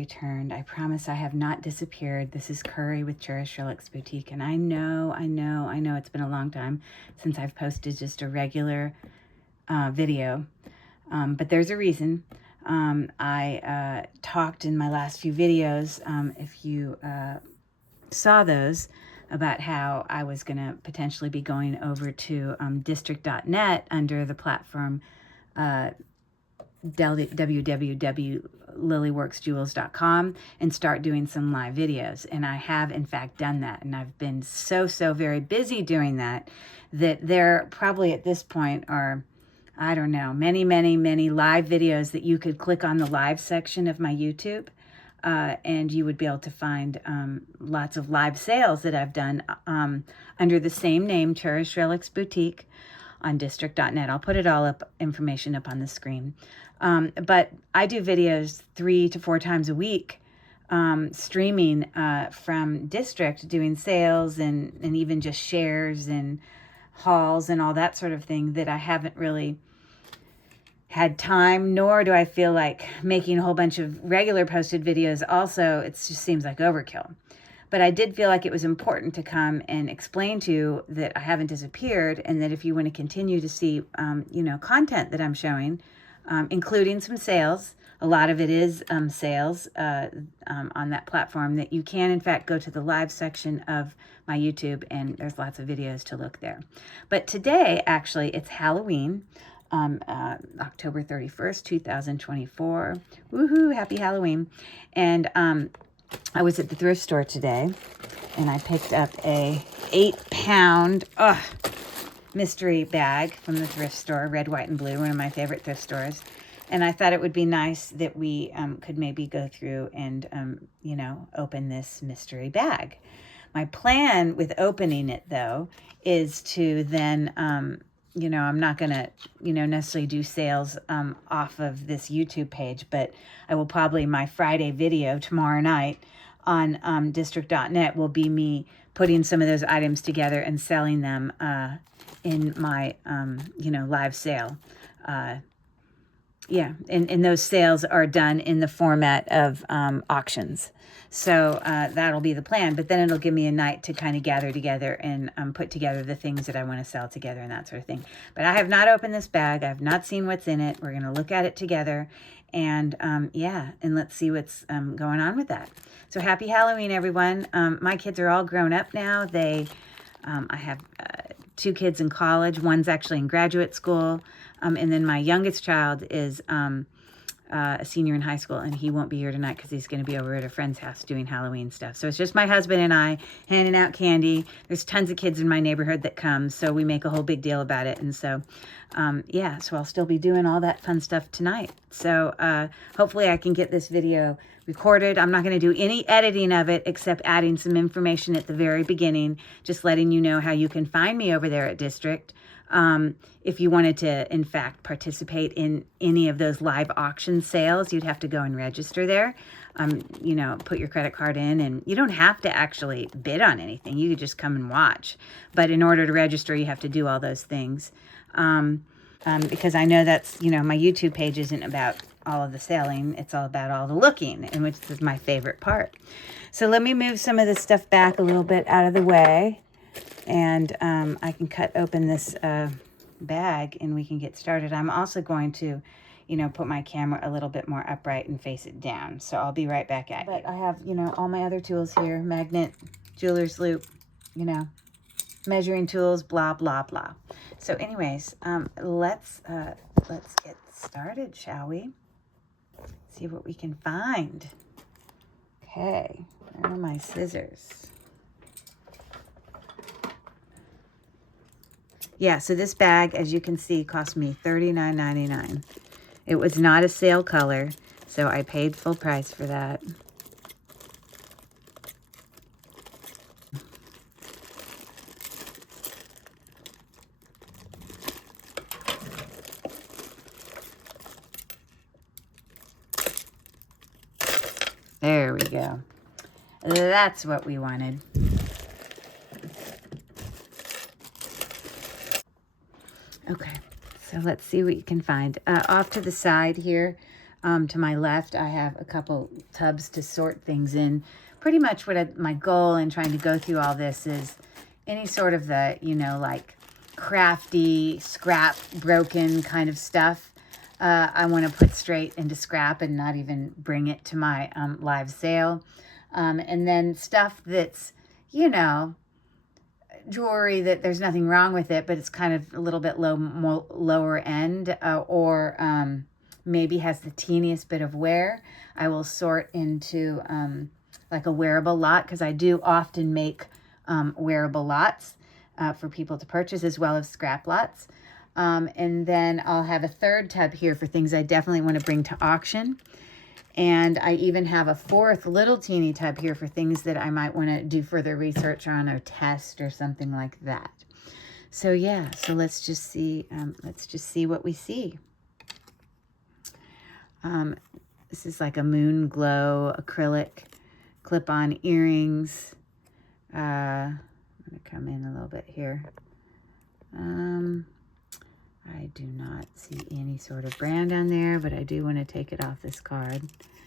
returned. I promise I have not disappeared. This is Curry with Cherished Relics Boutique, and I know it's been a long time since I've posted just a regular video, but there's a reason. I talked in my last few videos, if you saw those, about how I was going to potentially be going over to district.net under the platform www.lilyworksjewels.com and start doing some live videos. And I have in fact done that, and I've been so very busy doing that there probably at this point are, I don't know, many live videos that you could click on the live section of my YouTube, and you would be able to find lots of live sales that I've done under the same name, Cherished Relics Boutique, on district.net. I'll put it all up, information up on the screen. But I do videos 3 to 4 times a week, streaming from district, doing sales and even just shares and hauls and all that sort of thing that I haven't really had time, nor do I feel like making a whole bunch of regular posted videos. Also, it just seems like overkill. But I did feel like it was important to come and explain to you that I haven't disappeared, and that if you want to continue to see, content that I'm showing, including some sales, a lot of it is sales on that platform, that you can in fact go to the live section of my YouTube, and there's lots of videos to look there. But today, actually, it's Halloween. October 31st, 2024. Woohoo, happy Halloween. And I was at the thrift store today, and I picked up a 8-pound mystery bag from the thrift store, Red, White, and Blue, one of my favorite thrift stores. And I thought it would be nice that we could maybe go through and, open this mystery bag. My plan with opening it, though, is to then I'm not going to, necessarily do sales off of this YouTube page, but I will probably, my Friday video tomorrow night on district.net will be me putting some of those items together and selling them in my, live sale. And those sales are done in the format of auctions. So that'll be the plan. But then it'll give me a night to kind of gather together and put together the things that I want to sell together and that sort of thing. But I have not opened this bag. I've not seen what's in it. We're going to look at it together. And and let's see what's going on with that. So happy Halloween, everyone. My kids are all grown up now. I have 2 kids in college. One's actually in graduate school. And then my youngest child is a senior in high school, and he won't be here tonight because he's going to be over at a friend's house doing Halloween stuff. So it's just my husband and I handing out candy. There's tons of kids in my neighborhood that come, so we make a whole big deal about it. And so, so I'll still be doing all that fun stuff tonight. So hopefully I can get this video recorded. I'm not going to do any editing of it except adding some information at the very beginning, just letting you know how you can find me over there at District. If you wanted to, in fact, participate in any of those live auction sales, you'd have to go and register there. Put your credit card in, and you don't have to actually bid on anything. You could just come and watch. But in order to register, you have to do all those things. Because I know that's, my YouTube page isn't about all of the selling. It's all about all the looking, and which is my favorite part. So let me move some of this stuff back a little bit out of the way. And I can cut open this bag and we can get started. I'm also going to, put my camera a little bit more upright and face it down. So I'll be right back at you. But I have, all my other tools here: magnet, jeweler's loop, measuring tools, blah, blah, blah. So anyways, let's get started, shall we? See what we can find. Okay, where are my scissors? Yeah, so this bag, as you can see, cost me $39.99. It was not a sale color, so I paid full price for that. There we go. That's what we wanted. Okay, so let's see what you can find. Off to the side here, To my left, I have a couple tubs to sort things in. Pretty much my goal in trying to go through all this is any sort of the, you know, like crafty, scrap, broken kind of stuff. I want to put straight into scrap and not even bring it to my live sale. And then stuff that's, you know, jewelry that there's nothing wrong with it, but it's kind of a little bit lower end, or maybe has the teeniest bit of wear. I will sort into like a wearable lot, because I do often make wearable lots for people to purchase, as well as scrap lots. And then I'll have a third tub here for things I definitely want to bring to auction. And I even have a fourth little teeny tub here for things that I might want to do further research on or test or something like that. So yeah, so let's just see what we see. This is like a moon glow acrylic clip-on earrings. I'm going to come in a little bit here. I do not see any sort of brand on there, but I do want to take it off this card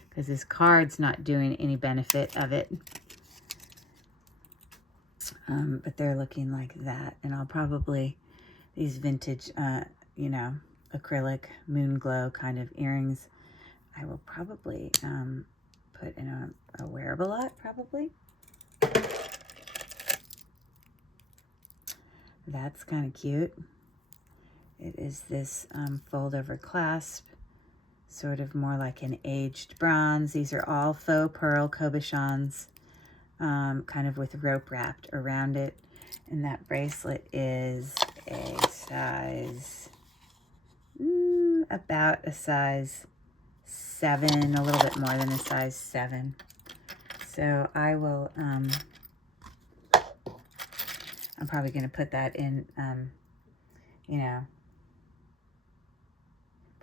because this card's not doing any benefit of it. But they're looking like that. And I'll probably, these vintage, you know, acrylic moon glow kind of earrings, I will probably put in a wearable lot, probably. That's kind of cute. It is this fold over clasp, sort of more like an aged bronze. These are all faux pearl cabochons, kind of with rope wrapped around it. And that bracelet is a size, about a size 7, a little bit more than a size 7. So I will, I'm probably going to put that in, you know,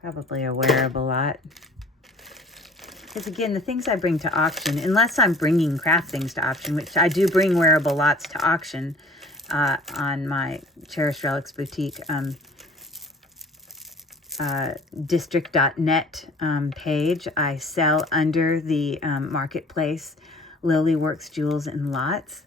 probably a wearable lot. Because again, the things I bring to auction, unless I'm bringing craft things to auction, which I do bring wearable lots to auction on my Cherished Relics Boutique district.net page. I sell under the marketplace Lilyworks Jewels and Lots.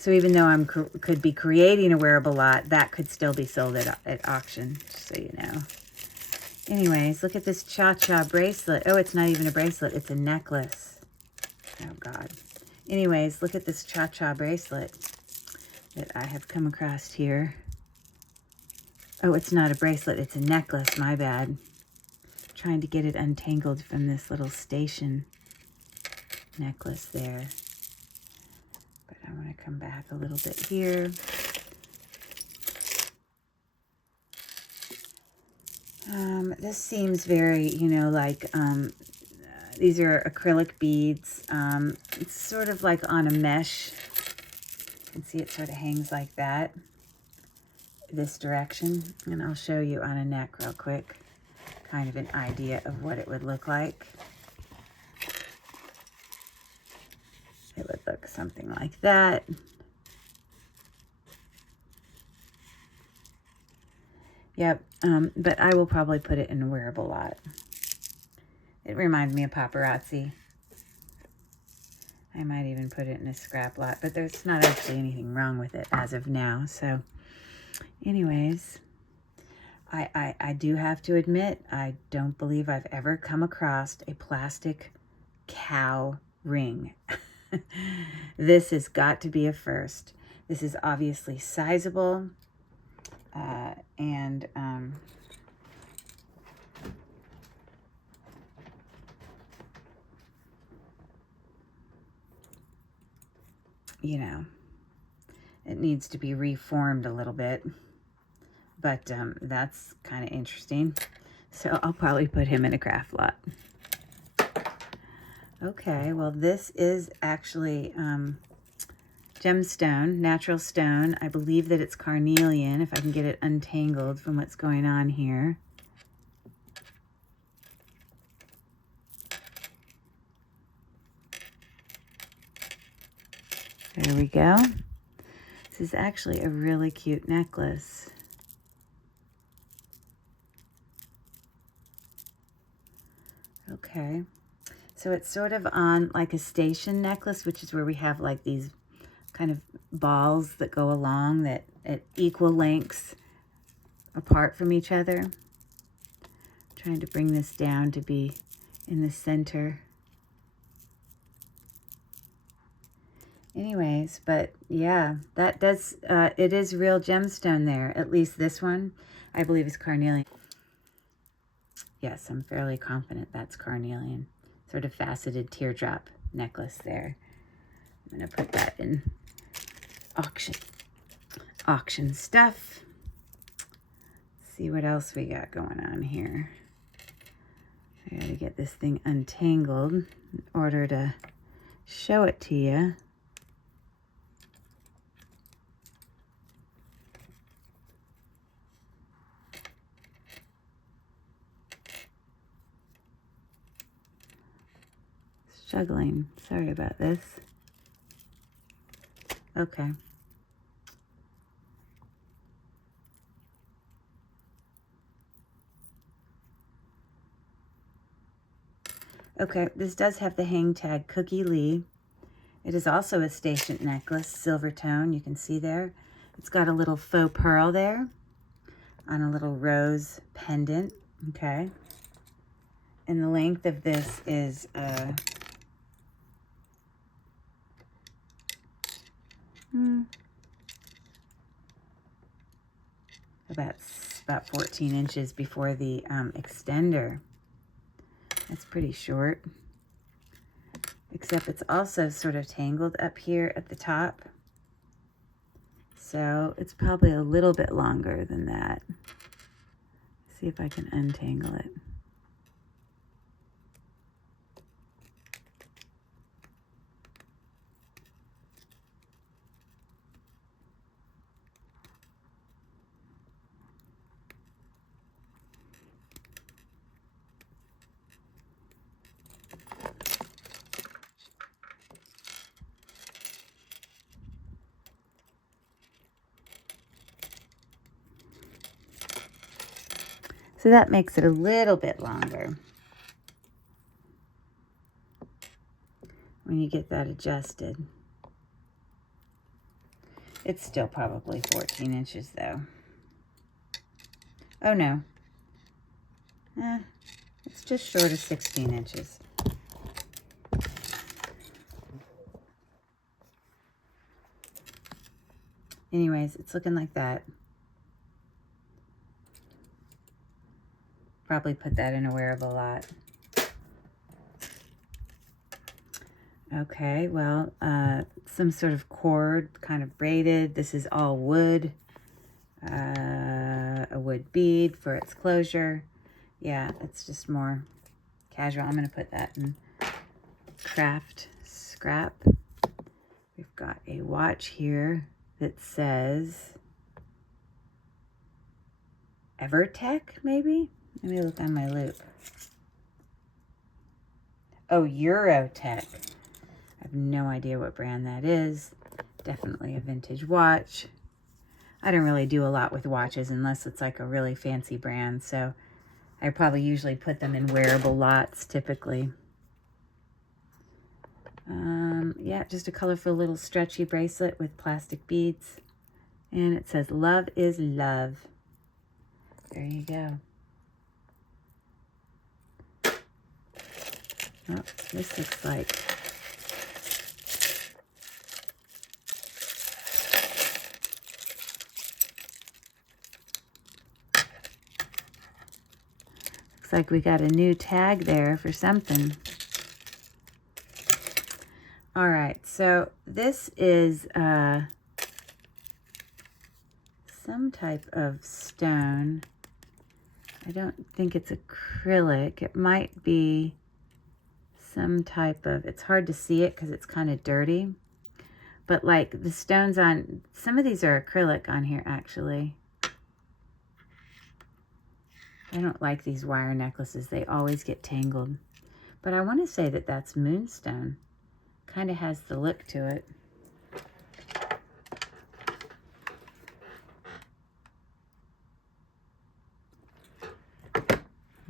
So even though I could be creating a wearable lot, that could still be sold at auction, just so you know. Anyways, look at this cha-cha bracelet. Oh, it's not even a bracelet. It's a necklace. Oh, God. Anyways, look at this cha-cha bracelet that I have come across here. Oh, it's not a bracelet. It's a necklace. My bad. Trying to get it untangled from this little station necklace there. But I want to come back a little bit here. This seems very, you know, like, these are acrylic beads. It's sort of like on a mesh. You can see it sort of hangs like that, this direction. And I'll show you on a neck real quick, kind of an idea of what it would look like. It would look something like that. Yep, but I will probably put it in a wearable lot. It reminds me of paparazzi. I might even put it in a scrap lot, but there's not actually anything wrong with it as of now. So anyways, I do have to admit, I don't believe I've ever come across a plastic cow ring. This has got to be a first. This is obviously sizable. And you know, it needs to be reformed a little bit, but that's kind of interesting. So I'll probably put him in a craft lot. Okay, well, this is actually gemstone, natural stone. I believe that it's carnelian, if I can get it untangled from what's going on here. There we go. This is actually a really cute necklace. Okay. So it's sort of on like a station necklace, which is where we have like these kind of balls that go along that at equal lengths apart from each other. I'm trying to bring this down to be in the center. Anyways, but yeah, that does, it is real gemstone there. At least this one, I believe, is carnelian. Yes, I'm fairly confident that's carnelian. Sort of faceted teardrop necklace there. I'm going to put that in auction stuff. See what else we got going on here. I got to get this thing untangled in order to show it to you. Struggling. Sorry about this. Okay. Okay, this does have the hang tag Cookie Lee. It is also a station necklace, silver tone, you can see there. It's got a little faux pearl there on a little rose pendant, okay? And the length of this is about 14 inches before the extender. That's pretty short, except it's also sort of tangled up here at the top. So it's probably a little bit longer than that. See if I can untangle it. So that makes it a little bit longer when you get that adjusted. It's still probably 14 inches though. Oh no, it's just short of 16 inches. Anyways, it's looking like that. Probably put that in a wearable lot. Okay, well, some sort of cord, kind of braided. This is all wood. A wood bead for its closure. Yeah, it's just more casual. I'm going to put that in craft scrap. We've got a watch here that says Evertech, maybe? Let me look on my loop. Oh, Eurotech. I have no idea what brand that is. Definitely a vintage watch. I don't really do a lot with watches unless it's like a really fancy brand, so I probably usually put them in wearable lots typically. Yeah, just a colorful little stretchy bracelet with plastic beads. And it says, "Love is love." There you go. Oh, this looks like we got a new tag there for something. All right, so this is some type of stone. I don't think it's acrylic. It might be some type of, it's hard to see it because it's kind of dirty. But like the stones on, some of these are acrylic on here actually. I don't like these wire necklaces. They always get tangled. But I want to say that that's moonstone. Kind of has the look to it.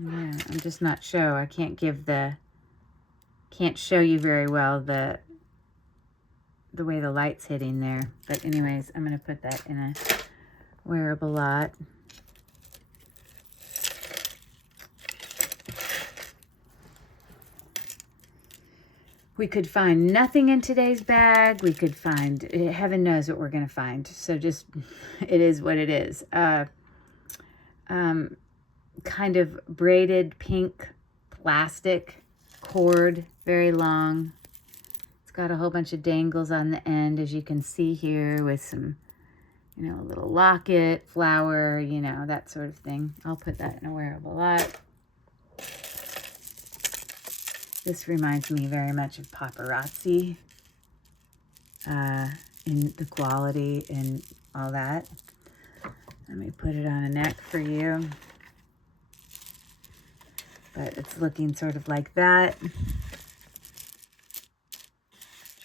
Yeah, I'm just not sure. I can't show you very well the way the light's hitting there. But anyways, I'm going to put that in a wearable lot. We could find nothing in today's bag. We could find, heaven knows what we're going to find. So just, it is what it is. Kind of braided pink plastic cord, very long. It's got a whole bunch of dangles on the end, as you can see here, with some, you know, a little locket, flower, you know, that sort of thing. I'll put that in a wearable lot. This reminds me very much of paparazzi in the quality and all that. Let me put it on a neck for you. But it's looking sort of like that.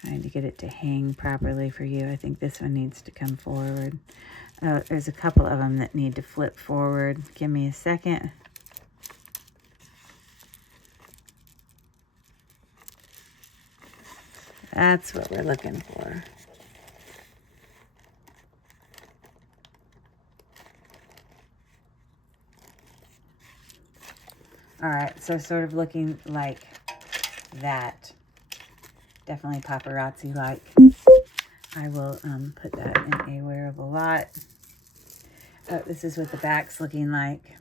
Trying to get it to hang properly for you. I think this one needs to come forward. Oh, there's a couple of them that need to flip forward. Give me a second. That's what we're looking for. All right, so sort of looking like that. Definitely paparazzi-like. I will put that in a wearable lot. Oh, this is what the back's looking like.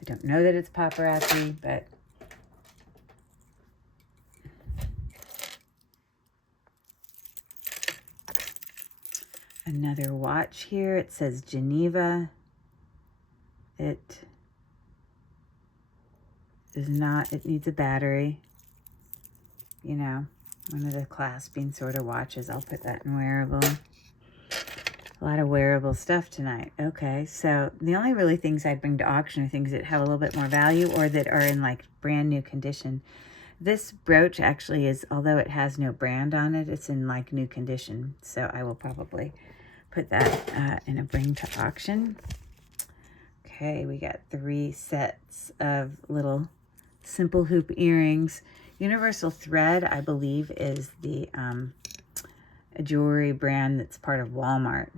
I don't know that it's paparazzi, but another watch here. It says Geneva. It is not, it needs a battery. You know, one of the clasping sort of watches. I'll put that in wearable. A lot of wearable stuff tonight. Okay, so the only really things I'd bring to auction are things that have a little bit more value or that are in like brand new condition. This brooch actually is, although it has no brand on it, it's in like new condition. So I will probably put that in a bring to auction. Okay, we got 3 sets of little simple hoop earrings. Universal Thread, I believe, is the a jewelry brand that's part of Walmart.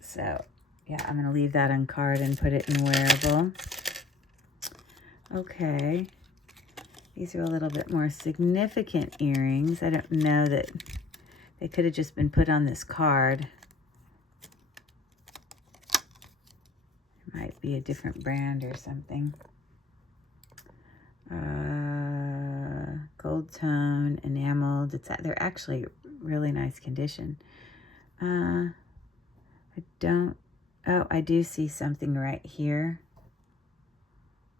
So, yeah, I'm going to leave that on card and put it in wearable. Okay. These are a little bit more significant earrings. I don't know that they could have just been put on this card. It might be a different brand or something. Gold tone, enameled. They're actually really nice condition. I do see something right here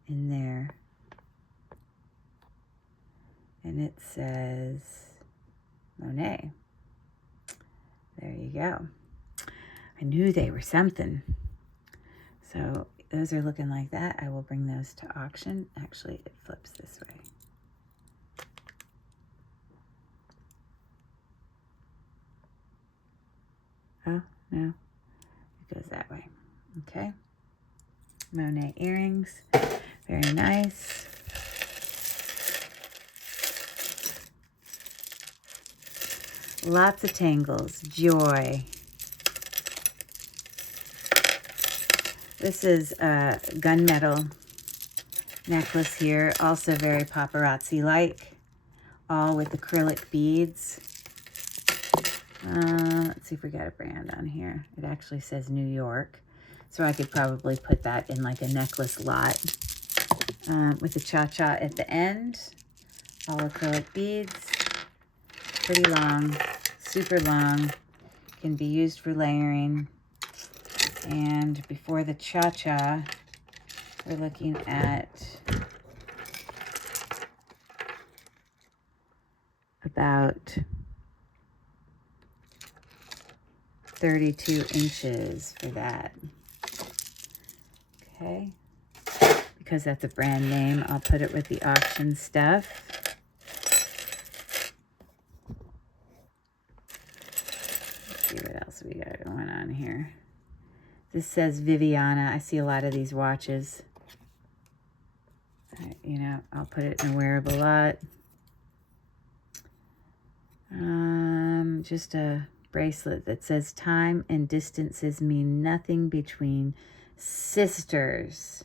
in there. And it says Monet. There you go. I knew they were something. So those are looking like that. I will bring those to auction. Actually, it flips this way. Oh, no. It goes that way. Okay. Monet earrings. Very nice. Lots of tangles. Joy. This is a gunmetal necklace here. Also very paparazzi-like. All with acrylic beads. Let's see if we got a brand on here. It actually says New York. So I could probably put that in like a necklace lot. With a cha-cha at the end. All acrylic beads. Pretty long. Super long. Can be used for layering. And before the cha-cha, we're looking at about 32 inches for that. Okay. Because that's a brand name, I'll put it with the auction stuff. Let's see what else we got going on here. This says Viviana. I see a lot of these watches. you know, I'll put it in a wearable lot. Just a bracelet that says time and distances mean nothing between sisters.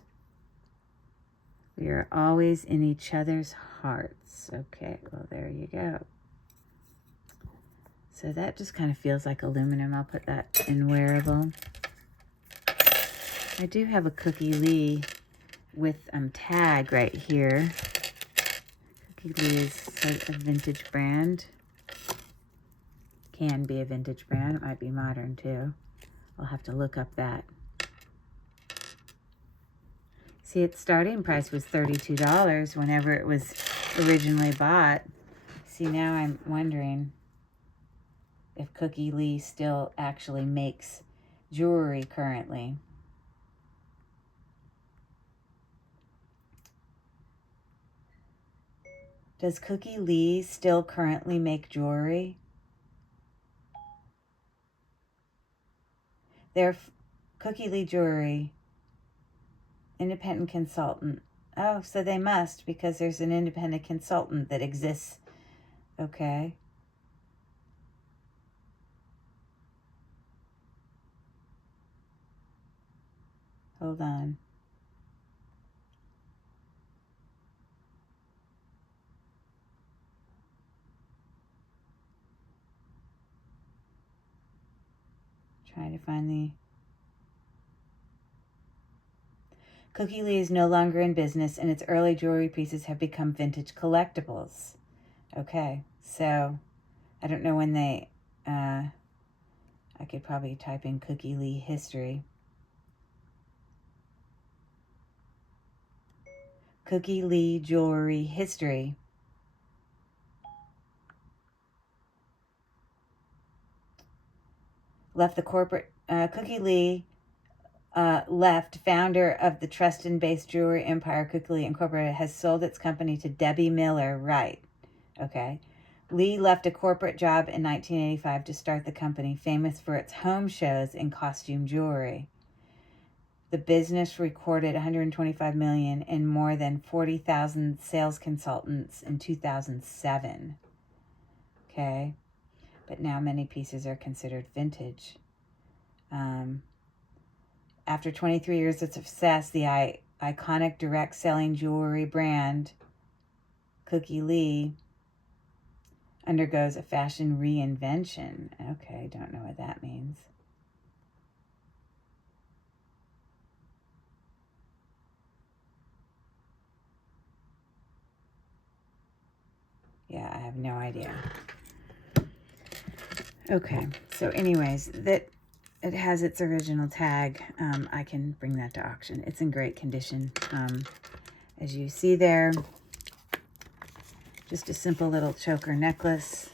We are always in each other's hearts. Okay, well, there you go. So that just kind of feels like aluminum. I'll put that in wearable. I do have a Cookie Lee with tag right here. Cookie Lee is a vintage brand. Can be a vintage brand. It might be modern too. I'll have to look up that. See, its starting price was $32 whenever it was originally bought. See, now I'm wondering if Cookie Lee still actually makes jewelry currently. Does Cookie Lee still currently make jewelry? They're Cookie Lee Jewelry, independent consultant. Oh, so they must, because there's an independent consultant that exists. Okay. Hold on. Trying to find the... Cookie Lee is no longer in business, and its early jewelry pieces have become vintage collectibles. Okay, so I don't know when they... I could probably type in Cookie Lee history. Cookie Lee jewelry history. Left the corporate... Cookie Lee left, founder of the Truston-based jewelry empire Cookie Lee Incorporated, has sold its company to Debbie Miller. Right. Okay. Lee left a corporate job in 1985 to start the company, famous for its home shows and costume jewelry. The business recorded $125 million and more than 40,000 sales consultants in 2007. Okay. But now many pieces are considered vintage. After 23 years of success, the iconic direct-selling jewelry brand, Cookie Lee, undergoes a fashion reinvention. Okay, don't know what that means. Yeah, I have no idea. Okay, so anyways, that it has its original tag. I can bring that to auction. It's in great condition. As you see there, just a simple little choker necklace,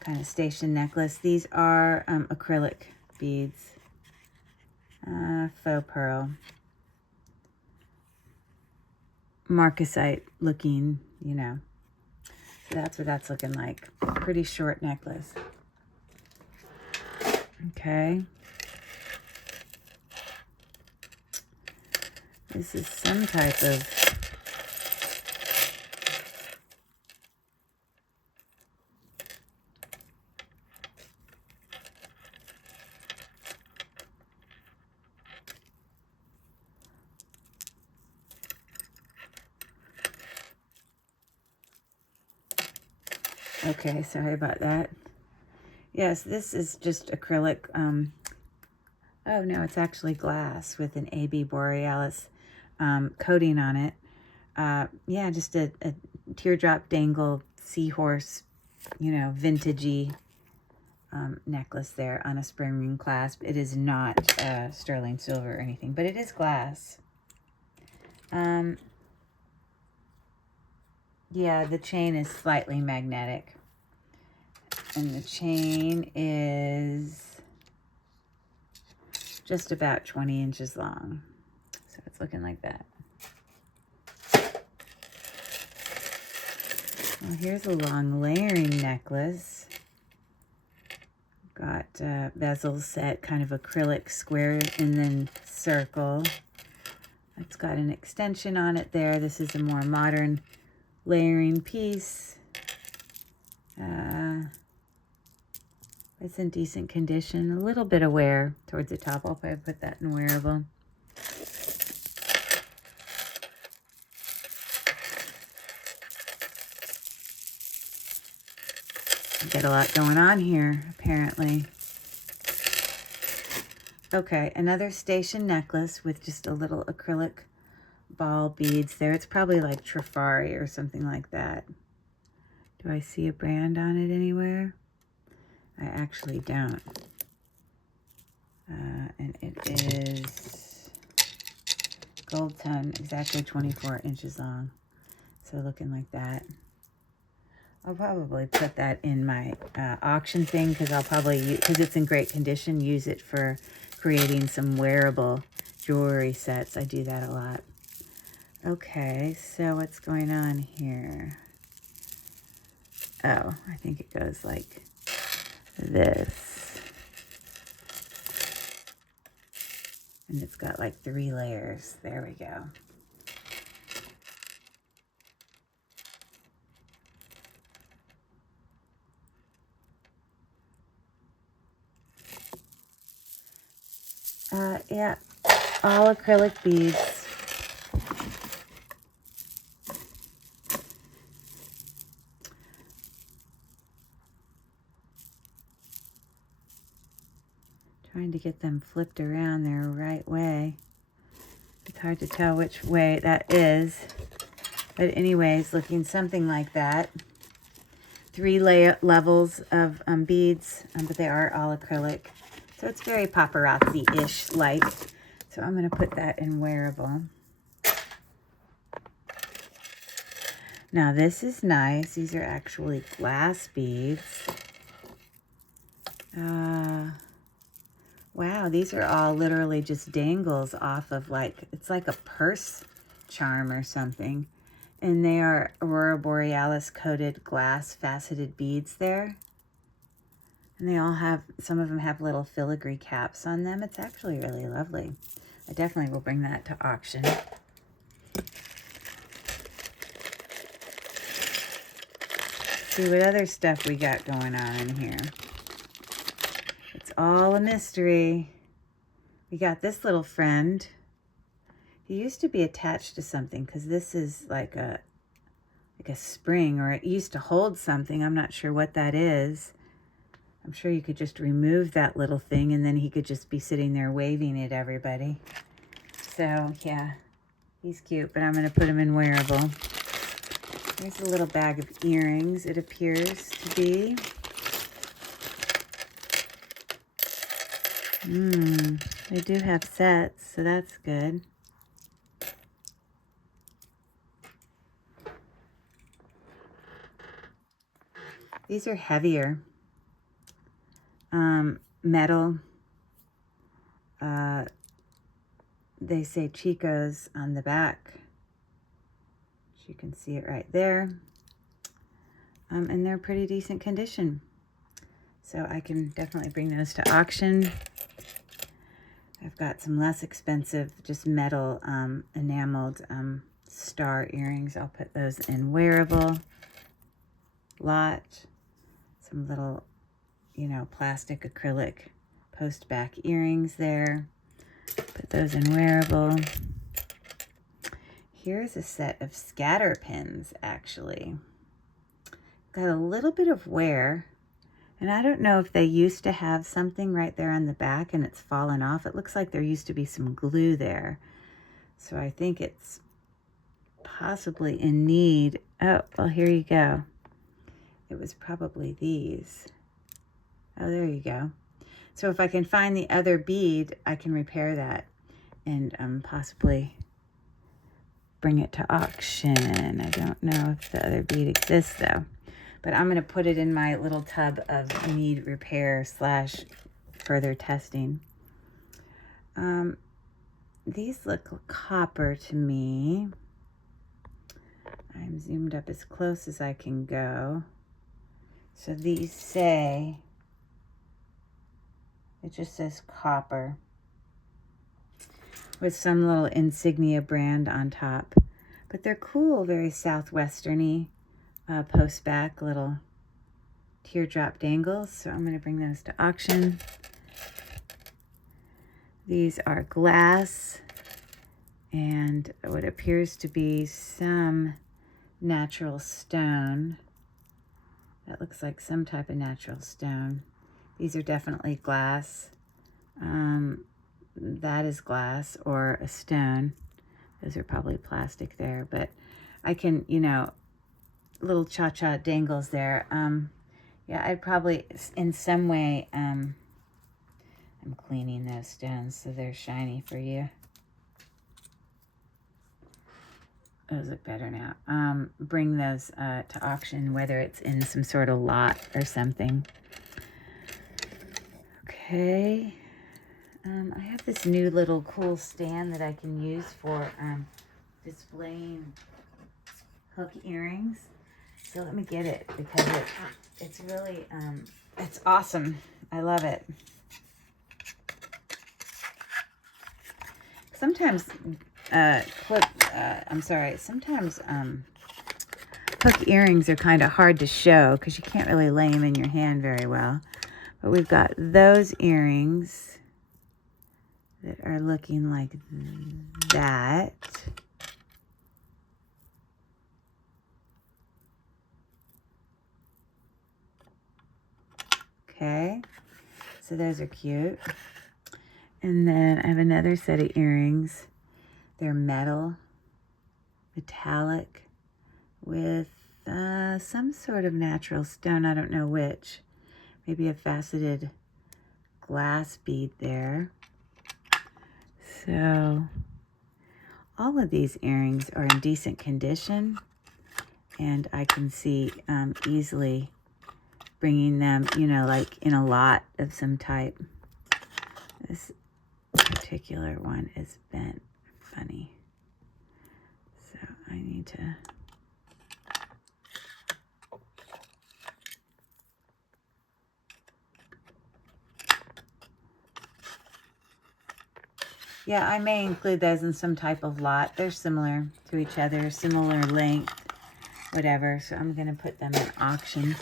kind of station necklace. These are acrylic beads, faux pearl, marcasite looking, you know. So that's what that's looking like. Pretty short necklace. Okay. This is some type of okay, sorry about that. Yes, this is just acrylic. Oh no, it's actually glass with an AB Borealis coating on it. Yeah, just a teardrop dangle seahorse, you know, vintagey necklace there on a spring ring clasp. It is not sterling silver or anything, but it is glass. Yeah, the chain is slightly magnetic. And the chain is just about 20 inches long. So it's looking like that. Well, here's a long layering necklace. Got bezel set, kind of acrylic square and then circle. It's got an extension on it there. This is a more modern layering piece. It's in decent condition. A little bit of wear towards the top. I'll probably put that in wearable. Got a lot going on here, apparently. Okay, another station necklace with just a little acrylic ball beads there. It's probably like Trifari or something like that. Do I see a brand on it anywhere? I actually don't. And it is gold tone, exactly 24 inches long. So looking like that. I'll probably put that in my auction thing because I'll probably, because it's in great condition, use it for creating some wearable jewelry sets. I do that a lot. Okay, so what's going on here? Oh, I think it goes like this. And it's got like 3 layers. There we go. Yeah, all acrylic beads. Trying to get them flipped around their right way. It's hard to tell which way that is. But anyways, looking something like that. 3 levels of beads, but they are all acrylic. So it's very paparazzi-ish like. So I'm going to put that in wearable. Now this is nice. These are actually glass beads. Wow, these are all literally just dangles off of like, it's like a purse charm or something. And they are Aurora Borealis coated glass faceted beads there. And they all have, some of them have little filigree caps on them. It's actually really lovely. I definitely will bring that to auction. See what other stuff we got going on in here. It's all a mystery. We got this little friend. He used to be attached to something because this is like a spring, or it used to hold something. I'm not sure what that is. I'm sure you could just remove that little thing and then he could just be sitting there waving at everybody. So yeah, he's cute, but I'm going to put him in wearable. Here's a little bag of earrings, it appears to be. They do have sets, so that's good. These are heavier. Metal. They say Chico's on the back. You can see it right there. And they're pretty decent condition. So I can definitely bring those to auction. I've got some less expensive, just metal enameled star earrings. I'll put those in wearable. Lot. Some little, you know, plastic acrylic post back earrings there. Put those in wearable. Here's a set of scatter pins, actually. Got a little bit of wear. And I don't know if they used to have something right there on the back and it's fallen off. It looks like there used to be some glue there. So I think it's possibly in need. Oh, well, here you go. It was probably these. Oh, there you go. So if I can find the other bead, I can repair that and possibly bring it to auction. I don't know if the other bead exists though. But I'm going to put it in my little tub of need repair / further testing. These look copper to me. I'm zoomed up as close as I can go. So these say, it just says copper. with some little insignia brand on top. But they're cool, very southwesterny post back little teardrop dangles. So I'm going to bring those to auction. These are glass and what appears to be some natural stone. That looks like some type of natural stone. These are definitely glass. That is glass or a stone. Those are probably plastic there, but I can, you know, little cha-cha dangles there. Yeah, I'd probably, in some way, I'm cleaning those stones so they're shiny for you. Those look better now. Bring those to auction, whether it's in some sort of lot or something. Okay. I have this new little cool stand that I can use for displaying hook earrings. So let me get it because it's really, it's awesome. I love it. Sometimes, sometimes hook earrings are kind of hard to show because you can't really lay them in your hand very well. But we've got those earrings that are looking like that. Okay, so those are cute. And then I have another set of earrings. They're metal, metallic, with some sort of natural stone. I don't know which. Maybe a faceted glass bead there. So all of these earrings are in decent condition, and I can see easily bringing them, you know, like in a lot of some type. This particular one is bent funny, so I need to yeah, I may include those in some type of lot. They're similar to each other, similar length, whatever. So I'm going to put them in auction.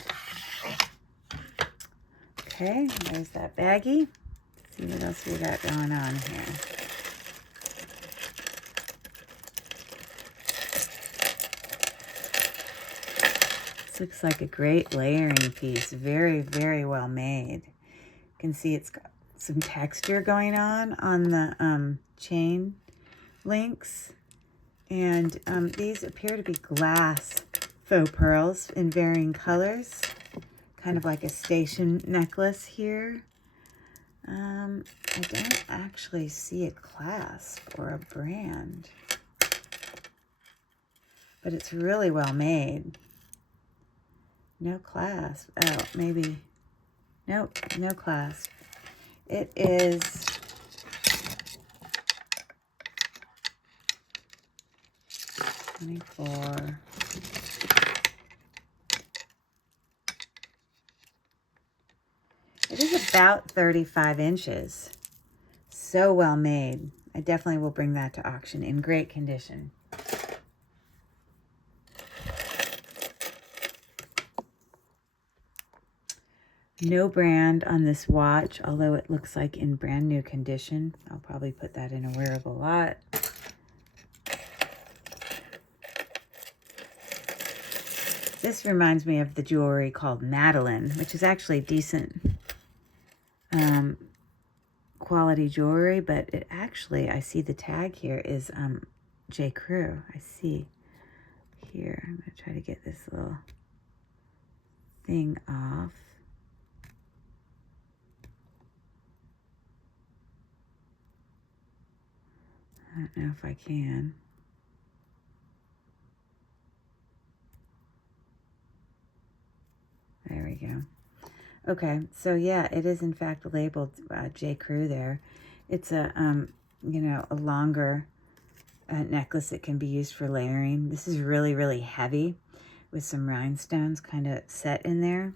Okay, there's that baggie. Let's see what else we got going on here. This looks like a great layering piece. Very, very well made. You can see it's got some texture going on the chain links. And these appear to be glass faux pearls in varying colors. Kind of like a station necklace here. I don't actually see a clasp or a brand. But it's really well made. No clasp. Oh, maybe. Nope, no clasp. It is $24. It is about 35 inches. So well made. I definitely will bring that to auction in great condition. No brand on this watch, although it looks like in brand new condition. I'll probably put that in a wearable lot. This reminds me of the jewelry called Madeline, which is actually decent quality jewelry, but it actually, I see the tag here is J. Crew. I see here. I'm going to try to get this little thing off. I don't know if I can. There we go. Okay, so yeah, it is in fact labeled J. Crew there. It's a, you know, a longer necklace that can be used for layering. This is really, really heavy with some rhinestones kind of set in there.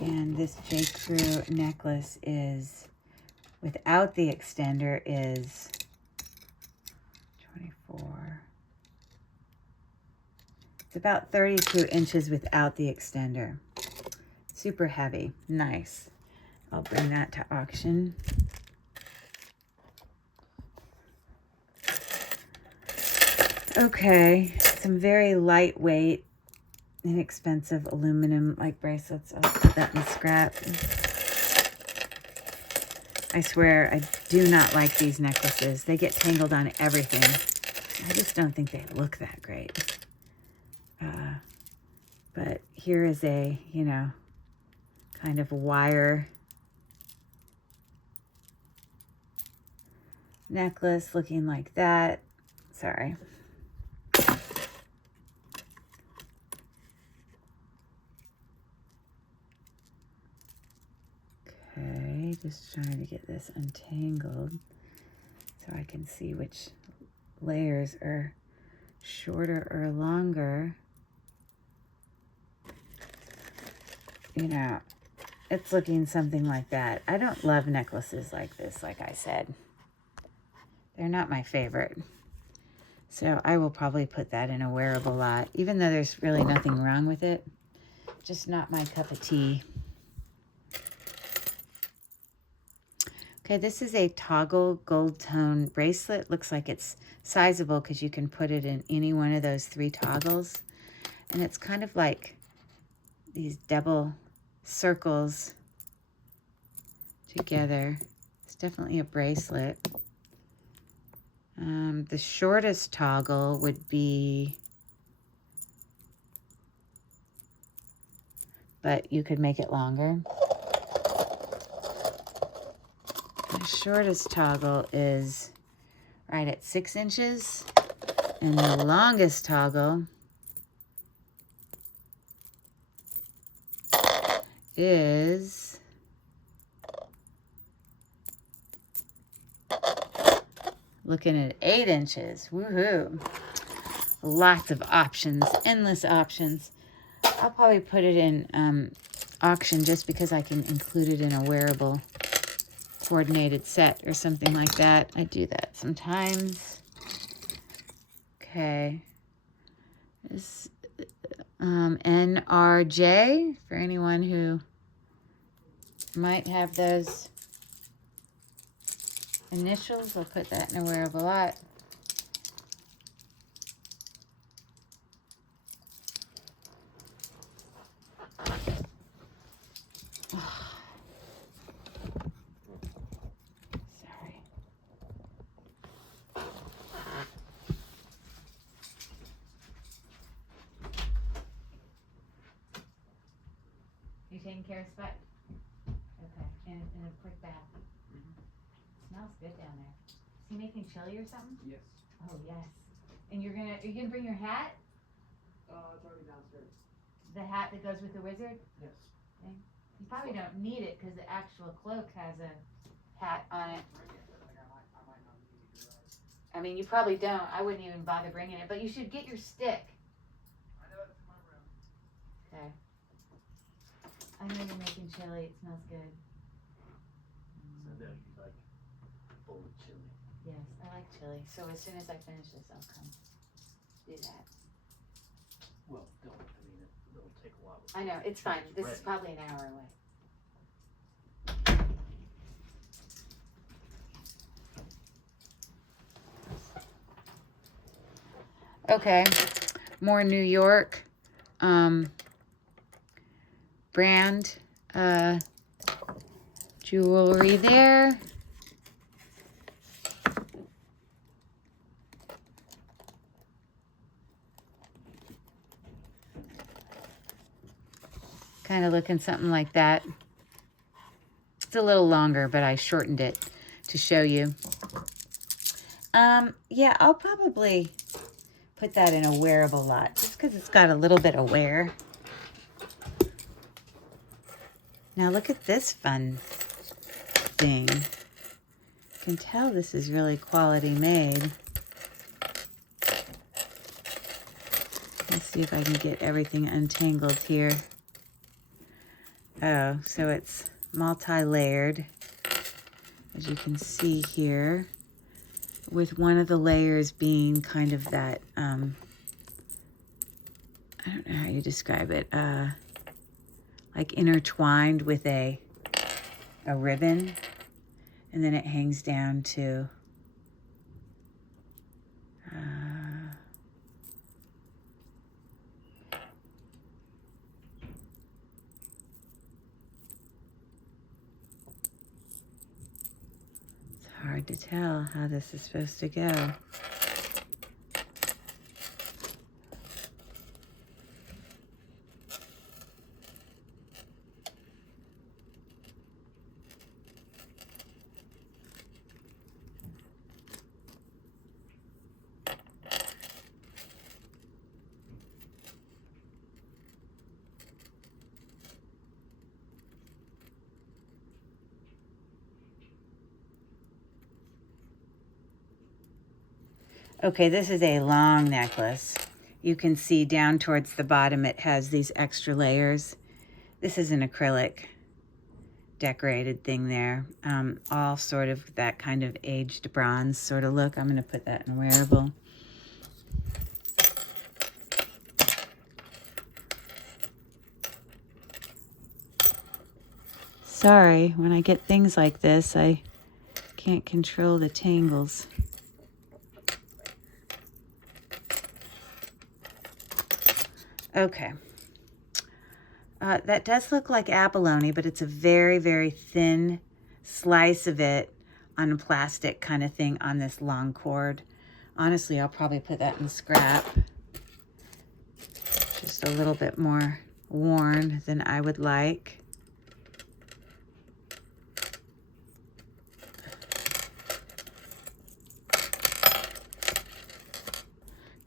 And this J. Crew necklace is without the extender is 24. It's about 32 inches without the extender. Super heavy. Nice. I'll bring that to auction. Okay, some very lightweight, inexpensive aluminum like bracelets. I'll put that in scrap. I swear I do not like these necklaces. They get tangled on everything. I just don't think they look that great. But here is a, you know, kind of wire necklace looking like that. Sorry. Okay, just trying to get this untangled so I can see which layers are shorter or longer. You know, it's looking something like that. I don't love necklaces like this, like I said. They're not my favorite. So I will probably put that in a wearable lot, even though there's really nothing wrong with it. Just not my cup of tea. Okay, this is a toggle gold tone bracelet. Looks like it's sizable because you can put it in any one of those 3 toggles. And it's kind of like these double circles together. It's definitely a bracelet. The shortest toggle would be, but you could make it longer. The shortest toggle is right at 6 inches, and the longest toggle is looking at 8 inches. Woohoo! Lots of options, endless options. I'll probably put it in auction just because I can include it in a wearable coordinated set or something like that. I do that sometimes. Okay. This NRJ for anyone who might have those initials. I'll put that in a wearable lot. Sorry. You taking care of Spot? Okay, and a quick bath. Smells good down there. Is he making chili or something? Yes. Oh yes. And are you gonna bring your hat? It's already downstairs. The hat that goes with the wizard? Yes. Okay. You probably don't need it because the actual cloak has a hat on it. I might not need it. You're right. I mean, you probably don't. I wouldn't even bother bringing it, but you should get your stick. I know it's in my room. Okay. I know you're making chili. It smells good. So now you like bowl of chili. Yes, I like chili. So as soon as I finish this, I'll come do that. Well, it'll take a while. I know, it's fine. This is ready. probably an hour away. Okay, more New York brand jewelry there. Kind of looking something like that. It's a little longer, but I shortened it to show you. Yeah, I'll probably put that in a wearable lot just because it's got a little bit of wear. Now look at this fun thing. You can tell this is really quality made. Let's see if I can get everything untangled here. Oh, so it's multi-layered. as you can see here, with one of the layers being kind of that, I don't know how you describe it, like intertwined with a ribbon, and then it hangs down to it's hard to tell how this is supposed to go. Okay, this is a long necklace. You can see down towards the bottom it has these extra layers. This is an acrylic decorated thing there. All sort of that kind of aged bronze sort of look. I'm going to put that in wearable. Sorry, when I get things like this, I can't control the tangles. Okay. That does look like abalone, but it's a very, very thin slice of it on a plastic kind of thing on this long cord. Honestly, I'll probably put that in scrap. Just a little bit more worn than I would like.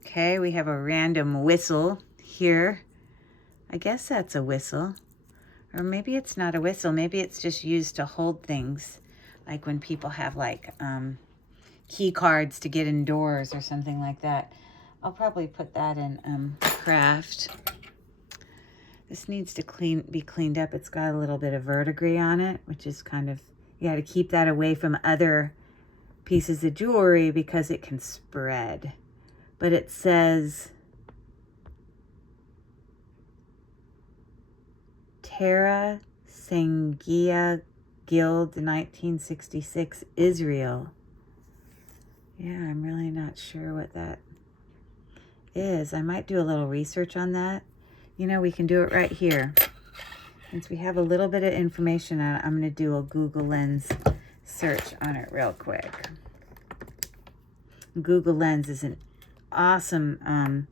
Okay, we have a random whistle here. I guess that's a whistle. Or maybe it's not a whistle. Maybe it's just used to hold things. Like when people have like key cards to get indoors or something like that. I'll probably put that in craft. This needs to be cleaned up. It's got a little bit of verdigris on it, which is kind of, you got to keep that away from other pieces of jewelry because it can spread. But it says Tara Sangia Guild 1966 Israel. Yeah, I'm really not sure what that is. I might do a little research on that. You know, we can do it right here. Since we have a little bit of information on it, I'm going to do a Google Lens search on it real quick. Google Lens is an awesome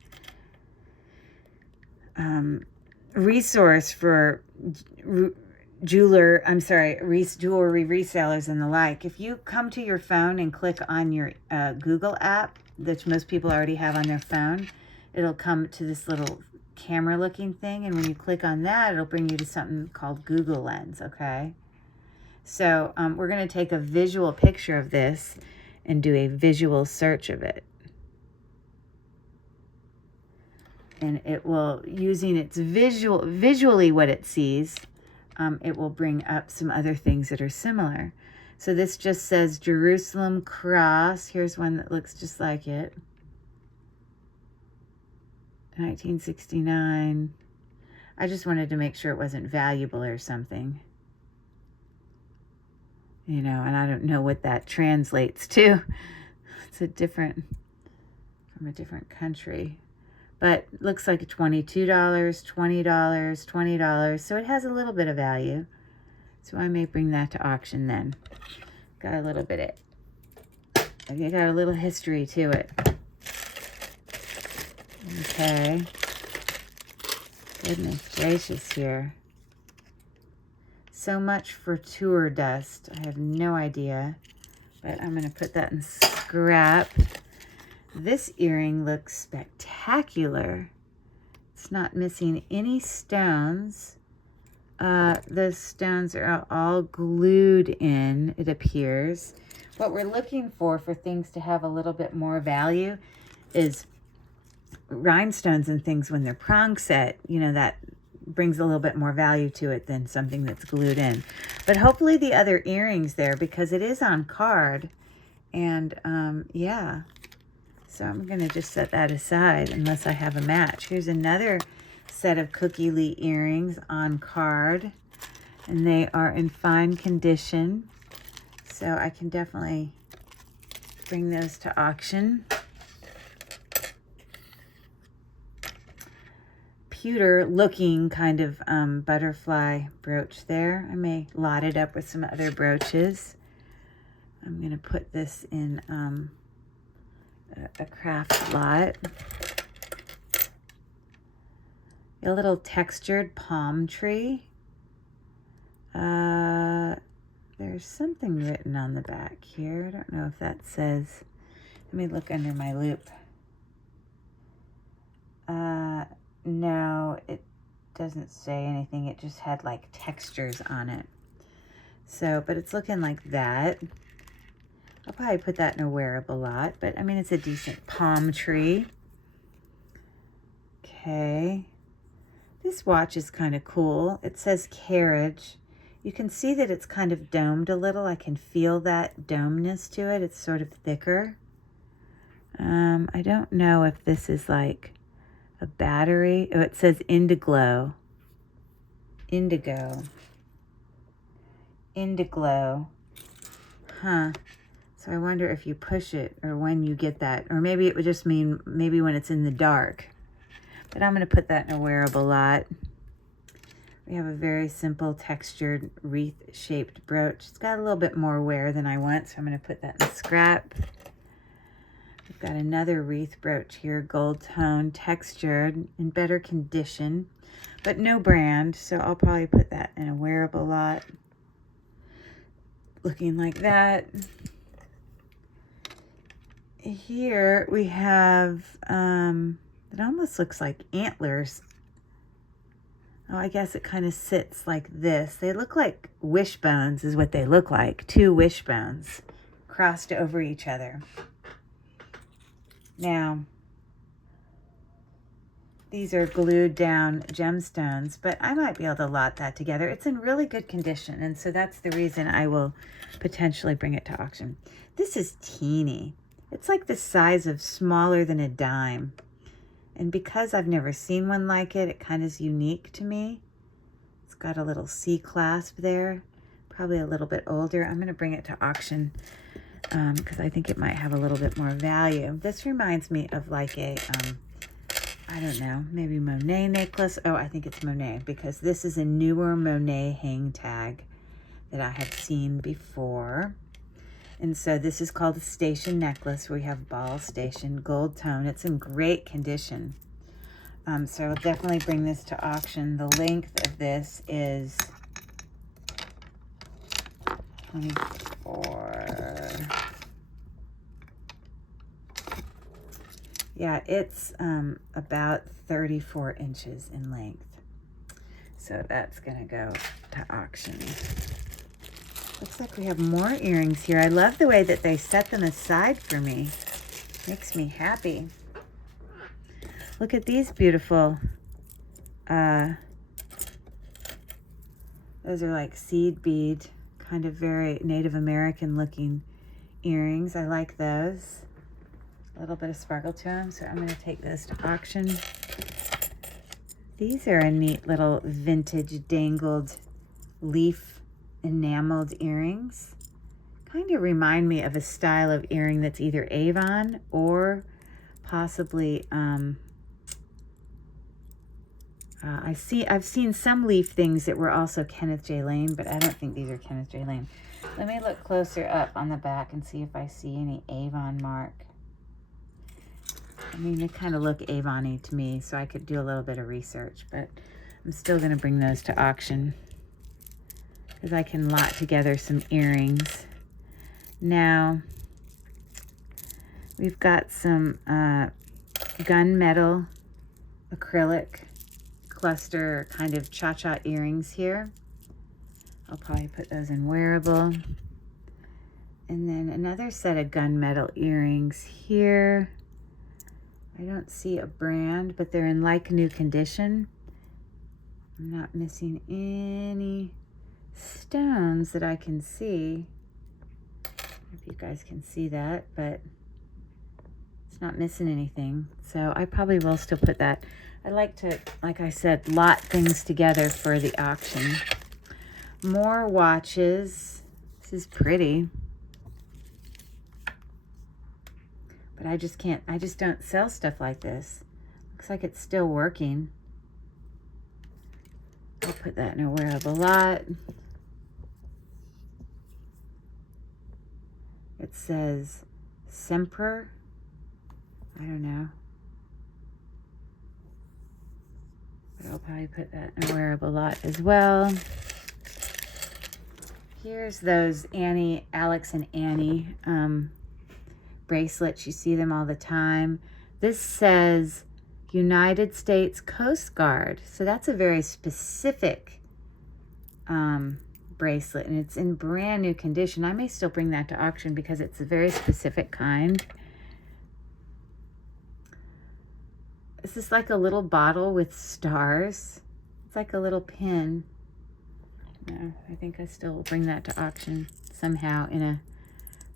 resource for jewelry resellers and the like. If you come to your phone and click on your Google app, that most people already have on their phone, it'll come to this little camera looking thing, and when you click on that, it'll bring you to something called Google Lens. Okay, so we're going to take a visual picture of this and do a visual search of it. And it will, using its visually what it sees, it will bring up some other things that are similar. So this just says Jerusalem Cross. Here's one that looks just like it. 1969. I just wanted to make sure it wasn't valuable or something. You know, and I don't know what that translates to. It's from a different country. But looks like $22, $20, $20. So it has a little bit of value. So I may bring that to auction then. Got a little bit of, I got a little history to it. Okay. Goodness gracious here. So much for tour dust. I have no idea. But I'm going to put that in scrap. This earring looks spectacular. It's not missing any stones. The stones are all glued in, it appears. What we're looking for things to have a little bit more value is rhinestones and things when they're prong set. You know, that brings a little bit more value to it than something that's glued in. But hopefully the other earrings there, because it is on card. And yeah, so I'm going to just set that aside unless I have a match. Here's another set of Cookie Lee earrings on card. And they are in fine condition. So I can definitely bring those to auction. Pewter looking kind of butterfly brooch there. I may lot it up with some other brooches. I'm going to put this in a craft lot. A little textured palm tree. There's something written on the back here. I don't know if that says. Let me look under my loop. No, it doesn't say anything. It just had like textures on it. So, but it's looking like that. I'll probably put that in a wearable lot, but I mean, it's a decent palm tree. Okay. This watch is kind of cool. It says carriage. You can see that it's kind of domed a little. I can feel that domeness to it. It's sort of thicker. I don't know if this is like a battery. Oh, it says Indiglo. Indigo. Indiglo. Huh. So I wonder if you push it or when you get that. Or maybe it would just mean maybe when it's in the dark. But I'm going to put that in a wearable lot. We have a very simple textured wreath-shaped brooch. It's got a little bit more wear than I want, so I'm going to put that in scrap. We've got another wreath brooch here, gold tone, textured, in better condition, but no brand, so I'll probably put that in a wearable lot. Looking like that. Here we have, it almost looks like antlers. Oh, I guess it kind of sits like this. They look like wishbones is what they look like. Two wishbones crossed over each other. Now, these are glued down gemstones, but I might be able to lot that together. It's in really good condition, and so that's the reason I will potentially bring it to auction. This is teeny. It's like the size of smaller than a dime. And because I've never seen one like it, it kind of is unique to me. It's got a little C clasp there, probably a little bit older. I'm going to bring it to auction because I think it might have a little bit more value. This reminds me of like a, I don't know, maybe Monet necklace. Oh, I think it's Monet because this is a newer Monet hang tag that I have seen before. And so this is called a station necklace. We have ball station, gold tone. It's in great condition. So I'll definitely bring this to auction. The length of this is 24. Yeah, it's about 34 inches in length. So that's gonna go to auction. Looks like we have more earrings here. I love the way that they set them aside for me. Makes me happy. Look at these beautiful, those are like seed bead, kind of very Native American looking earrings. I like those. A little bit of sparkle to them, so I'm going to take those to auction. These are a neat little vintage dangled leaf enameled earrings. Kind of remind me of a style of earring that's either Avon or possibly I've seen some leaf things that were also Kenneth J. Lane, but I don't think these are Kenneth J. Lane. Let me look closer up on the back and see if I see any Avon mark. I mean, they kind of look Avon-y to me, so I could do a little bit of research, but I'm still going to bring those to auction because I can lot together some earrings. Now, we've got some gunmetal acrylic cluster kind of cha-cha earrings here. I'll probably put those in wearable. And then another set of gunmetal earrings here. I don't see a brand, but they're in like new condition. I'm not missing any stones that I can see. If you guys can see that, but it's not missing anything. So I probably will still put that. I like to, like I said, lot things together for the auction. More watches. This is pretty. But I just can't, I just don't sell stuff like this. Looks like it's still working. I'll put that in a wearable lot. It says Semper. I don't know. But I'll probably put that in a wearable lot as well. Here's those Alex and Annie bracelets. You see them all the time. This says United States Coast Guard. So that's a very specific bracelet, and it's in brand new condition. I may still bring that to auction because it's a very specific kind. This is like a little bottle with stars. It's like a little pin. No, I think I still will bring that to auction somehow in a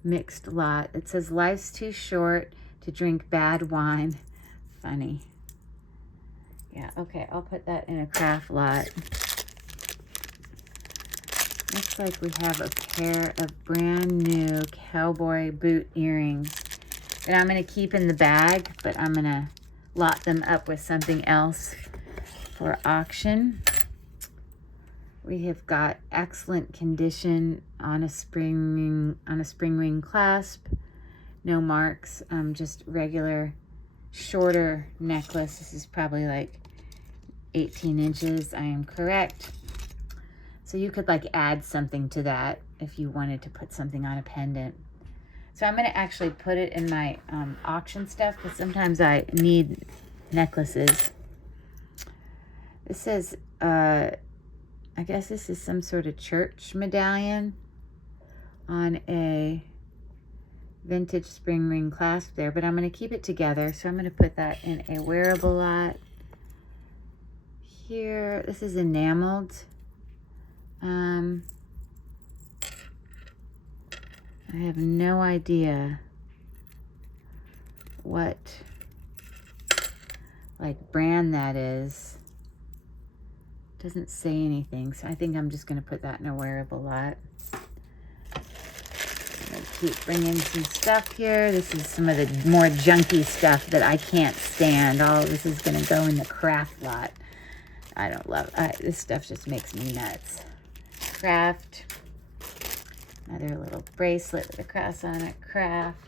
mixed lot. It says life's too short to drink bad wine. Funny. Yeah, okay, I'll put that in a craft lot. Looks like we have a pair of brand new cowboy boot earrings that I'm going to keep in the bag, but I'm going to lot them up with something else for auction. We have got excellent condition on a spring ring clasp, no marks, just regular shorter necklace. This is probably like 18 inches. I am correct. So you could like add something to that if you wanted to put something on a pendant. So I'm going to actually put it in my auction stuff because sometimes I need necklaces. This says, I guess this is some sort of church medallion on a vintage spring ring clasp there, but I'm going to keep it together. So I'm going to put that in a wearable lot. Here, this is enameled. I have no idea what like brand that is. Doesn't say anything, so I think I'm just going to put that in a wearable lot. Keep bringing some stuff here. This is some of the more junky stuff that I can't stand. All this is going to go in the craft lot. I don't love this stuff. Just makes me nuts. Craft. Another little bracelet with a cross on it. Craft.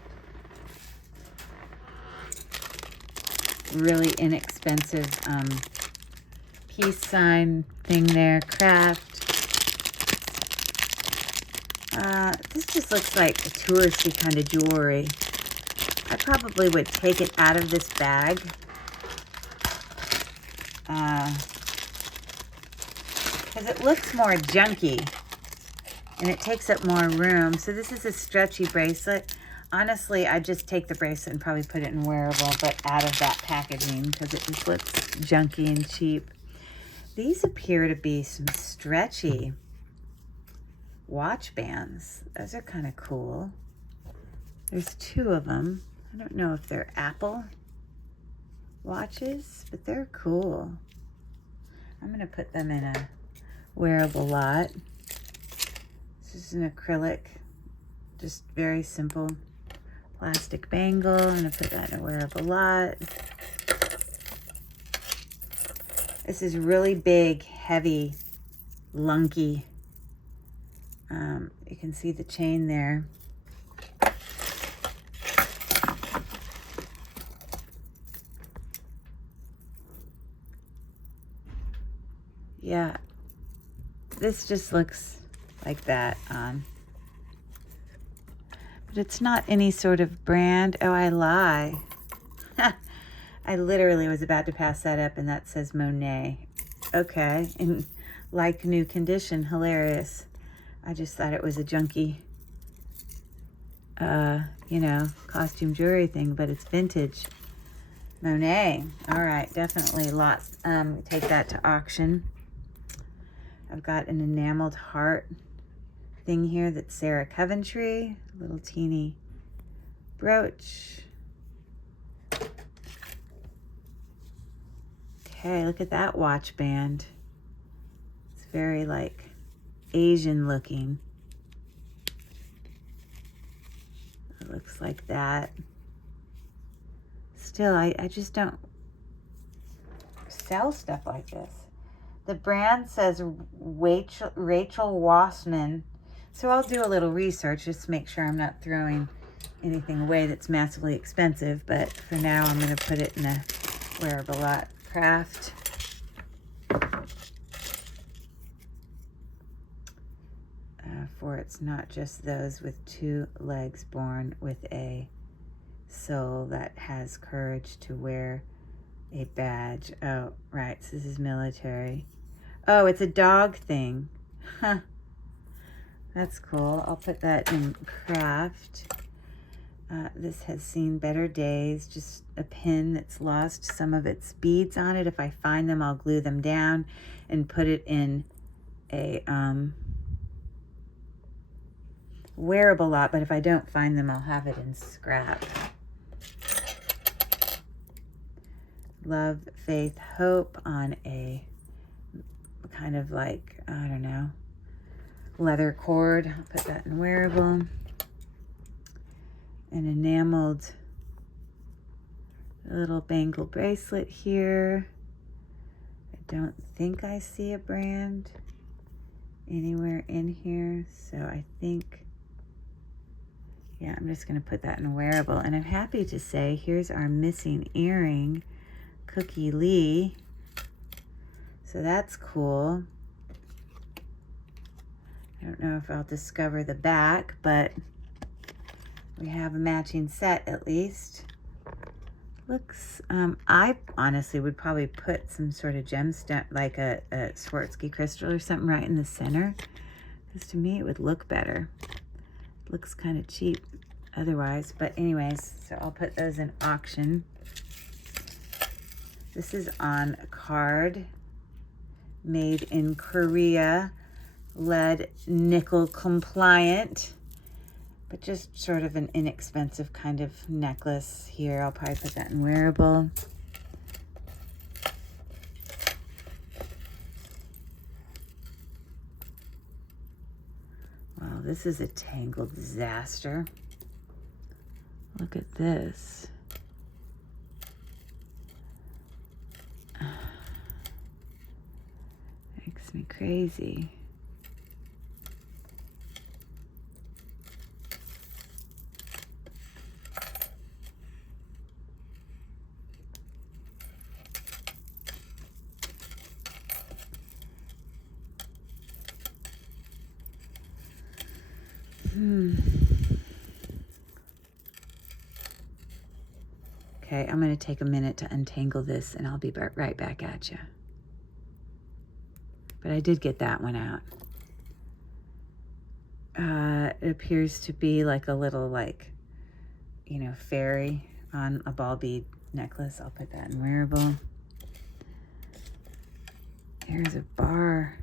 Really inexpensive peace sign thing there. Craft. This just looks like a touristy kind of jewelry. I probably would take it out of this bag. Because it looks more junky. And it takes up more room. So this is a stretchy bracelet. Honestly, I'd just take the bracelet and probably put it in wearable, but out of that packaging because it just looks junky and cheap. These appear to be some stretchy watch bands. Those are kind of cool. There's two of them. I don't know if they're Apple watches, but they're cool. I'm going to put them in a wearable lot. This is an acrylic, just very simple plastic bangle. I'm going to put that in a wearable lot. This is really big, heavy, lunky. You can see the chain there. Yeah, this just looks like that on. But it's not any sort of brand. Oh, I lie. I literally was about to pass that up and that says Monet. Okay, in like new condition, hilarious. I just thought it was a junky, you know, costume jewelry thing, but it's vintage. Monet. All right, definitely lots. Take that to auction. I've got an enameled heart thing here that's Sarah Coventry, little teeny brooch. Okay, look at that watch band. It's very like Asian looking. It looks like that. Still, I just don't sell stuff like this. The brand says Rachel Wassman. So I'll do a little research just to make sure I'm not throwing anything away that's massively expensive. But for now, I'm going to put it in a wearable lot craft. For it's not just those with 2 legs born with a soul that has courage to wear a badge. Oh, right. So this is military. Oh, it's a dog thing. Huh. That's cool. I'll put that in craft. This has seen better days. Just a pin that's lost some of its beads on it. If I find them, I'll glue them down and put it in a wearable lot. But if I don't find them, I'll have it in scrap. Love, faith, hope on a kind of like, I don't know, leather cord. I'll put that in wearable. An enameled little bangle bracelet here. I don't think I see a brand anywhere in here, so I think, yeah, I'm just going to put that in wearable. And I'm happy to say, here's our missing earring, Cookie Lee. So that's cool. I don't know if I'll discover the back, but we have a matching set at least. Looks, I honestly would probably put some sort of gemstone, like a Swarovski crystal or something right in the center. Because to me it would look better. Looks kind of cheap otherwise. But anyways, so I'll put those in auction. This is on a card. Made in Korea. Lead nickel compliant. But just sort of an inexpensive kind of necklace here. I'll probably put that in wearable. Wow, this is a tangled disaster. Look at this. Makes me crazy. Okay, I'm going to take a minute to untangle this and I'll be right back at you. But I did get that one out. It appears to be like a little, like, you know, fairy on a ball bead necklace. I'll put that in wearable. Here's a bar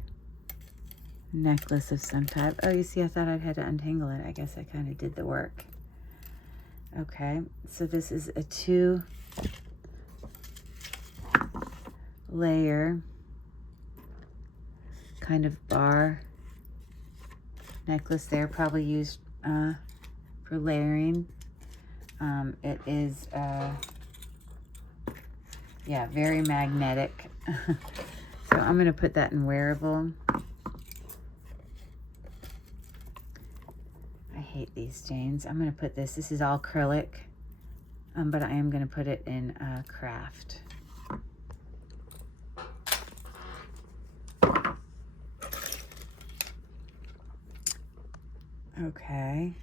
necklace of some type. Oh, you see, I thought I'd had to untangle it. I guess I kind of did the work. Okay, so this is a 2-layer kind of bar necklace there, probably used for layering. It is, yeah, very magnetic. So I'm going to put that in wearable. I hate these stains. I'm going to put this is all acrylic, but I am going to put it in craft. Okay.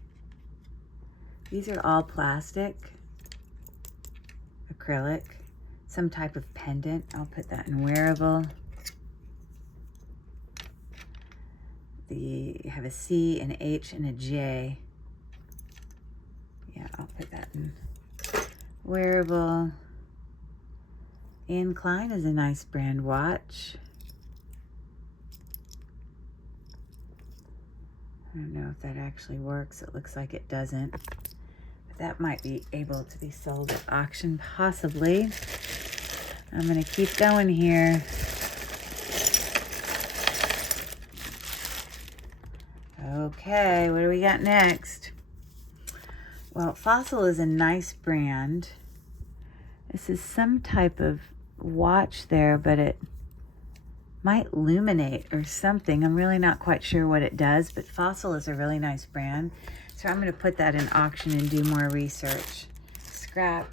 These are all plastic, acrylic, some type of pendant. I'll put that in wearable. You have a C, an H, and a J. Yeah, I'll put that in wearable. Anne Klein is a nice brand watch. I don't know if that actually works. It looks like it doesn't. But that might be able to be sold at auction, possibly. I'm gonna keep going here. Okay, what do we got next? Well, Fossil is a nice brand. This is some type of watch there, but it might illuminate or something. I'm really not quite sure what it does, but Fossil is a really nice brand. So I'm going to put that in auction and do more research. Scrap.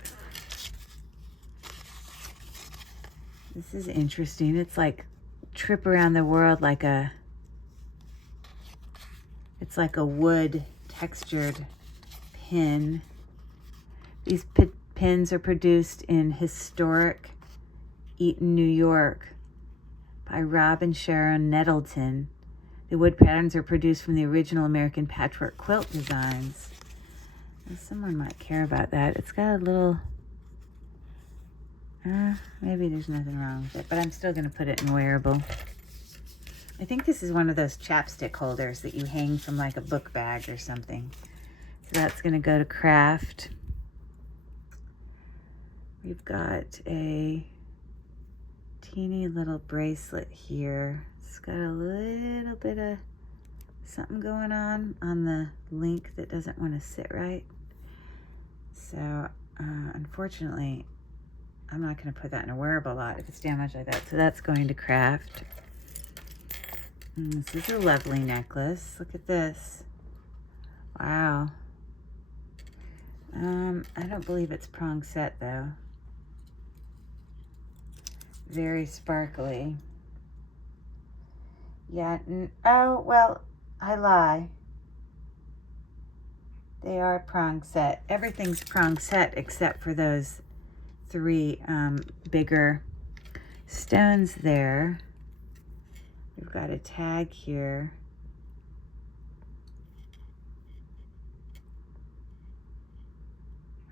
This is interesting. It's like trip around the world like a, it's like a wood textured pin. These pins are produced in historic Eaton, New York by Rob and Sharon Nettleton. The wood patterns are produced from the original American patchwork quilt designs. Well, someone might care about that. It's got a little, maybe there's nothing wrong with it, but I'm still gonna put it in wearable. I think this is one of those chapstick holders that you hang from like a book bag or something. So that's gonna go to craft. We've got a teeny little bracelet here. It's got a little bit of something going on the link that doesn't want to sit right. So unfortunately, I'm not going to put that in a wearable lot if it's damaged like that. So that's going to craft. And this is a lovely necklace. Look at this. Wow. I don't believe it's prong set though. Very sparkly. Yeah, oh, well, I lie. They are prong set. Everything's prong set except for those 3 bigger stones there. We've got a tag here.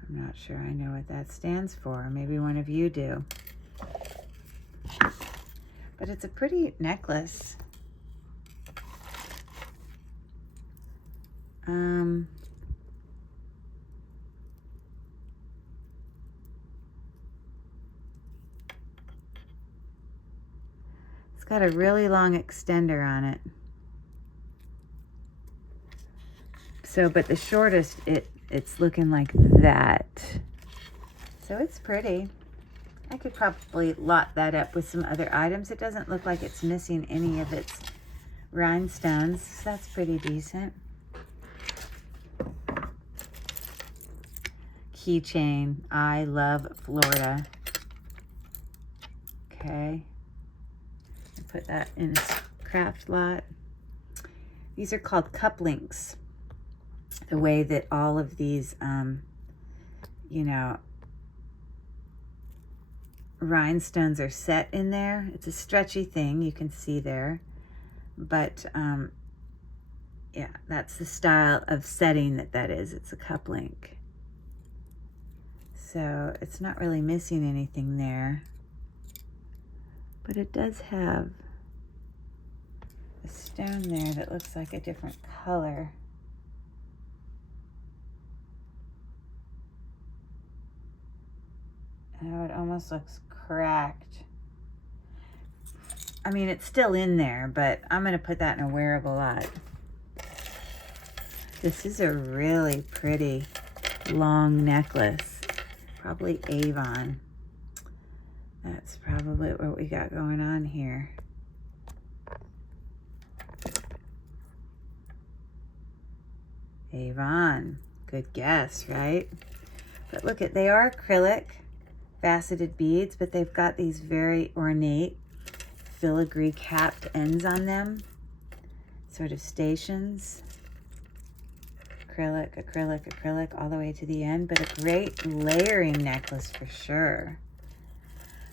I'm not sure I know what that stands for. Maybe one of you do. But it's a pretty necklace. It's got a really long extender on it. So, but the shortest, it's looking like that. So it's pretty. I could probably lot that up with some other items. It doesn't look like it's missing any of its rhinestones. So that's pretty decent. Keychain. I love Florida. Okay. Put that in a craft lot. These are called cup links. The way that all of these, you know, rhinestones are set in there. It's a stretchy thing, you can see there. But, yeah, that's the style of setting that is. It's a cup link. So it's not really missing anything there. But it does have a stone there that looks like a different color. Oh, it almost looks cracked. I mean, it's still in there, but I'm going to put that in a wearable lot. This is a really pretty long necklace. Probably Avon. That's probably what we got going on here. Avon. Good guess, right? But look at, they are acrylic faceted beads, but they've got these very ornate filigree capped ends on them. Sort of stations. Acrylic, acrylic, acrylic all the way to the end, but a great layering necklace for sure.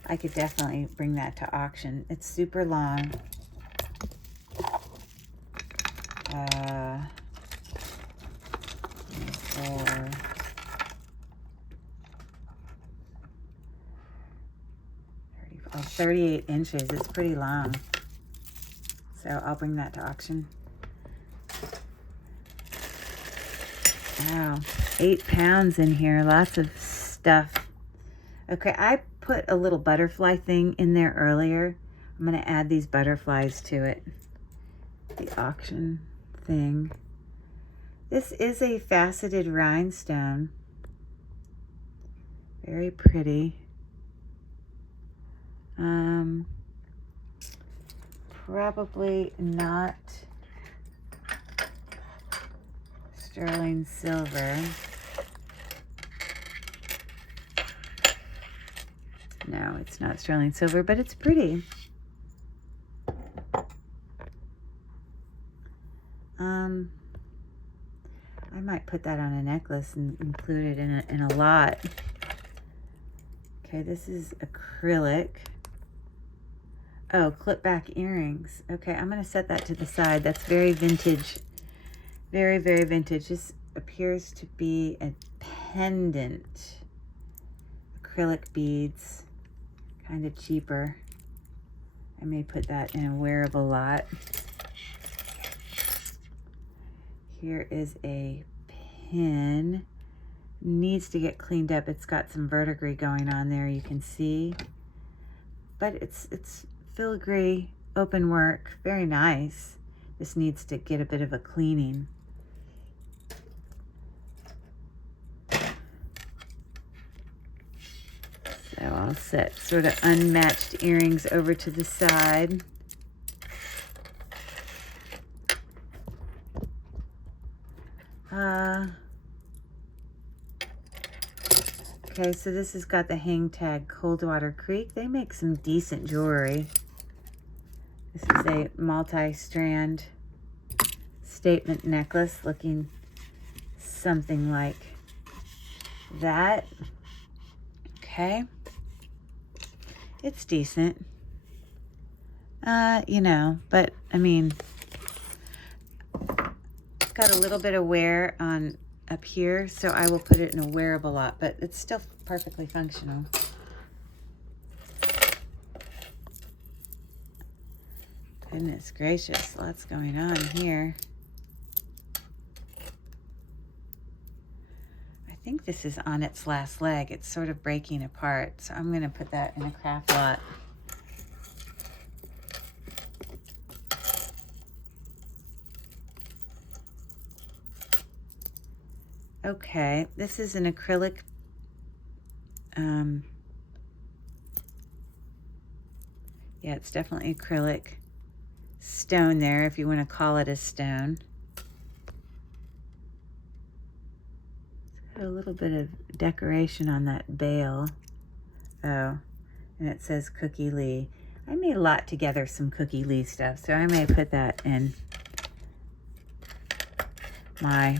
I could definitely bring that to auction. It's super long. 38 inches. It's pretty long. So I'll bring that to auction. Wow, 8 pounds in here, lots of stuff. Okay, I put a little butterfly thing in there earlier. I'm gonna add these butterflies to it. The auction thing. This is a faceted rhinestone. Very pretty. Probably not sterling silver. No, it's not sterling silver, but it's pretty. I might put that on a necklace and include it in a lot. Okay, this is acrylic. Oh, clip back earrings. Okay, I'm gonna set that to the side. That's very vintage. Very, very vintage. This appears to be a pendant. Acrylic beads, kind of cheaper. I may put that in a wearable lot. Here is a pin. Needs to get cleaned up. It's got some verdigris going on there, you can see. But it's filigree, open work, very nice. This needs to get a bit of a cleaning. So I'll set sort of unmatched earrings over to the side. Okay, so this has got the hang tag Coldwater Creek. They make some decent jewelry. This is a multi-strand statement necklace looking something like that. Okay. It's decent. You know, but I mean, it's got a little bit of wear on up here, so I will put it in a wearable lot, but it's still perfectly functional. Goodness gracious, lots going on here. I think this is on its last leg. It's sort of breaking apart, so I'm going to put that in a craft lot. Okay, this is an acrylic yeah, it's definitely acrylic stone there, if you want to call it a stone. It's got a little bit of decoration on that bail. Oh, and it says Cookie Lee. I may lot together some Cookie Lee stuff, so I may put that in my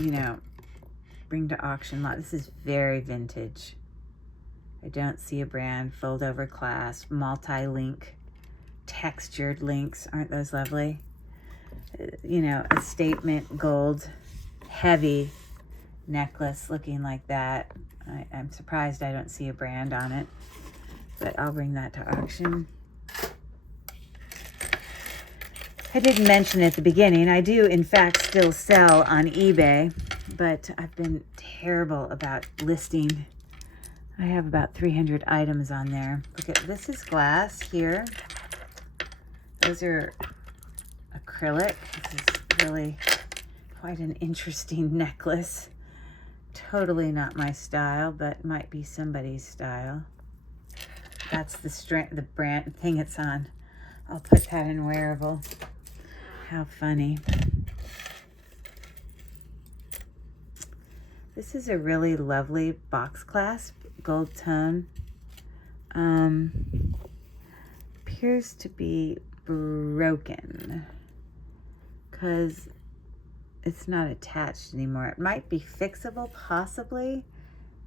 you know, bring to auction lot. This is very vintage. I don't see a brand. Fold over clasp, multi-link, textured links. Aren't those lovely? You know, a statement gold heavy necklace looking like that. I'm surprised I don't see a brand on it, but I'll bring that to auction. I didn't mention at the beginning, I do in fact still sell on eBay, but I've been terrible about listing. I have about 300 items on there. Look at, this is glass here. Those are acrylic. This is really quite an interesting necklace. Totally not my style, but might be somebody's style. That's the brand thing it's on. I'll put that in wearable. How funny. This is a really lovely box clasp, gold tone. Appears to be broken because it's not attached anymore. It might be fixable, possibly,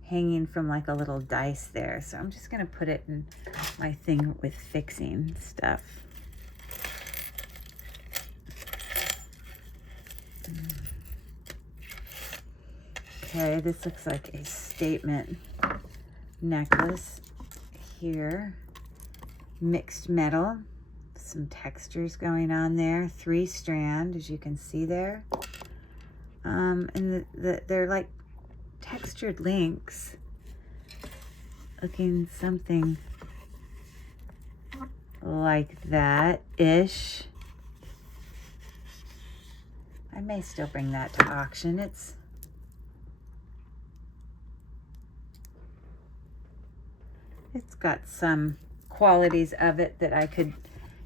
hanging from like a little dice there. So I'm just gonna put it in my thing with fixing stuff. Okay, this looks like a statement necklace here. Mixed metal, some textures going on there. 3-strand, as you can see there. And they're like textured links, looking something like that-ish. I may still bring that to auction. It's got some qualities of it that I could,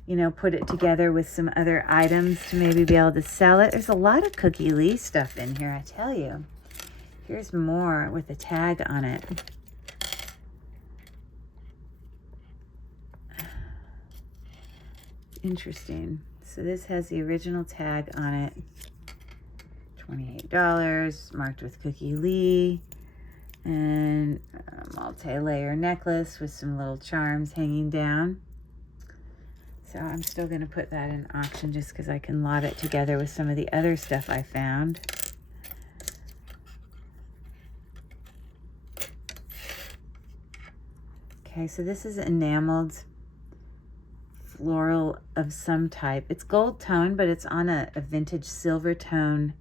you know, put it together with some other items to maybe be able to sell it. There's a lot of Cookie Lee stuff in here, I tell you. Here's more with a tag on it. Interesting. So this has the original tag on it. $28, marked with Cookie Lee. And a multi-layer necklace with some little charms hanging down. So I'm still going to put that in auction just because I can lot it together with some of the other stuff I found. Okay, so this is enameled floral of some type. It's gold tone, but it's on a vintage silver tone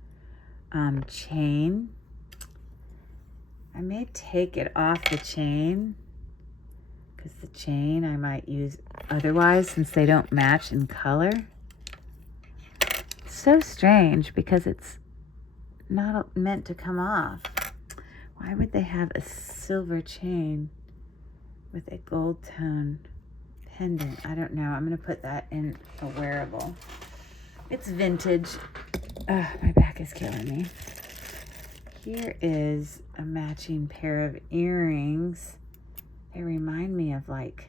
chain. I may take it off the chain because the chain I might use otherwise since they don't match in color. It's so strange because it's not meant to come off. Why would they have a silver chain with a gold tone pendant? I don't know. I'm going to put that in a wearable. It's vintage. Ugh, my back is killing me. Here is a matching pair of earrings. They remind me of like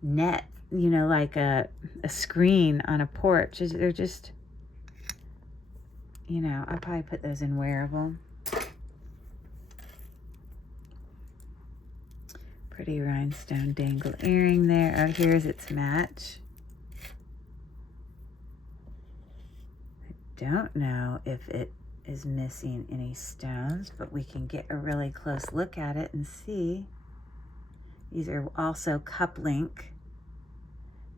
net, you know, like a screen on a porch. They're just, you know, I'll probably put those in wearable. Pretty rhinestone dangle earring there. Oh, here's its match. I don't know if it is missing any stones, but we can get a really close look at it and see. These are also cup link.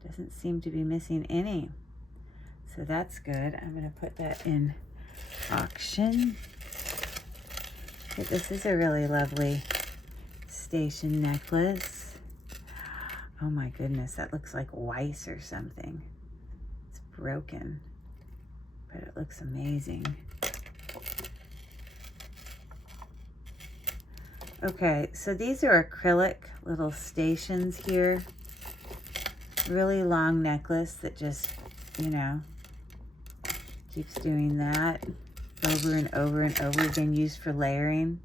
Doesn't seem to be missing any. So that's good. I'm going to put that in auction. Okay, this is a really lovely station necklace. Oh my goodness, that looks like Weiss or something. It's broken, but it looks amazing. Okay, so these are acrylic little stations here. Really long necklace that just, you know, keeps doing that over and over and over again, used for layering.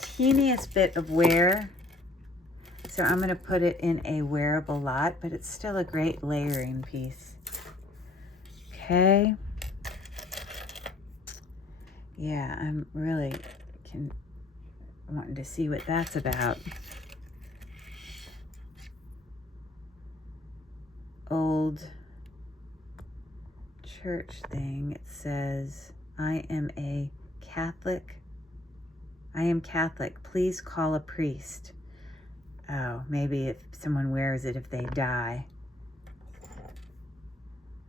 Teeniest bit of wear, so I'm going to put it in a wearable lot, but it's still a great layering piece. Okay. Yeah, I'm really wanting to see what that's about. Old church thing. It says, I am Catholic. Please call a priest. Oh, maybe if someone wears it if they die.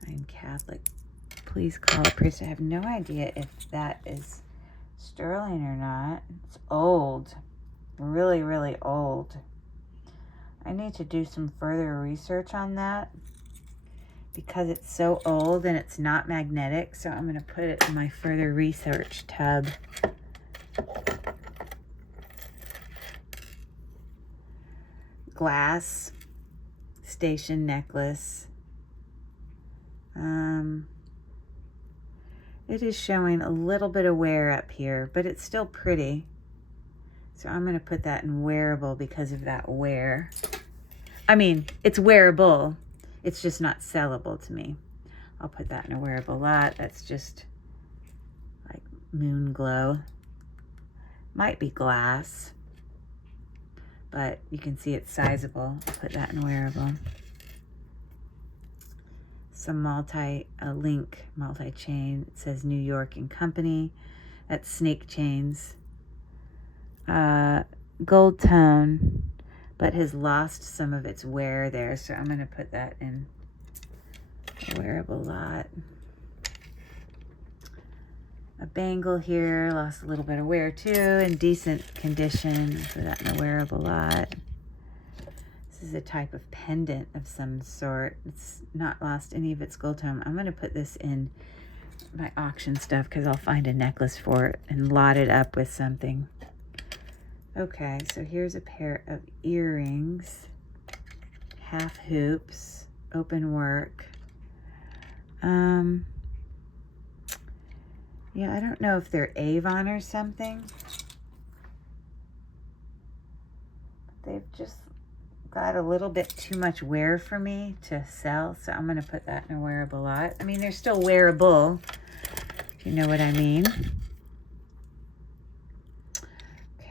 I am Catholic. Please call a priest. I have no idea if that is sterling or not. It's old. Really, really old. I need to do some further research on that because it's so old and it's not magnetic. So I'm going to put it in my further research tub. Glass station necklace. It is showing a little bit of wear up here, but it's still pretty. So I'm going to put that in wearable because of that wear. I mean, it's wearable. It's just not sellable to me. I'll put that in a wearable lot. That's just like moon glow. Might be glass, but you can see it's sizable. I'll put that in wearable. Some multi-link, multi-chain. It says New York and Company. That's snake chains. Gold tone, but has lost some of its wear there. So I'm going to put that in a wearable lot. A bangle here, lost a little bit of wear too, in decent condition. Put that in a wearable lot. This is a type of pendant of some sort. It's not lost any of its gold tone. I'm going to put this in my auction stuff because I'll find a necklace for it and lot it up with something. Okay, so here's a pair of earrings, half hoops, open work. Yeah, I don't know if they're Avon or something. They've just got a little bit too much wear for me to sell, so I'm going to put that in a wearable lot. I mean, they're still wearable, if you know what I mean.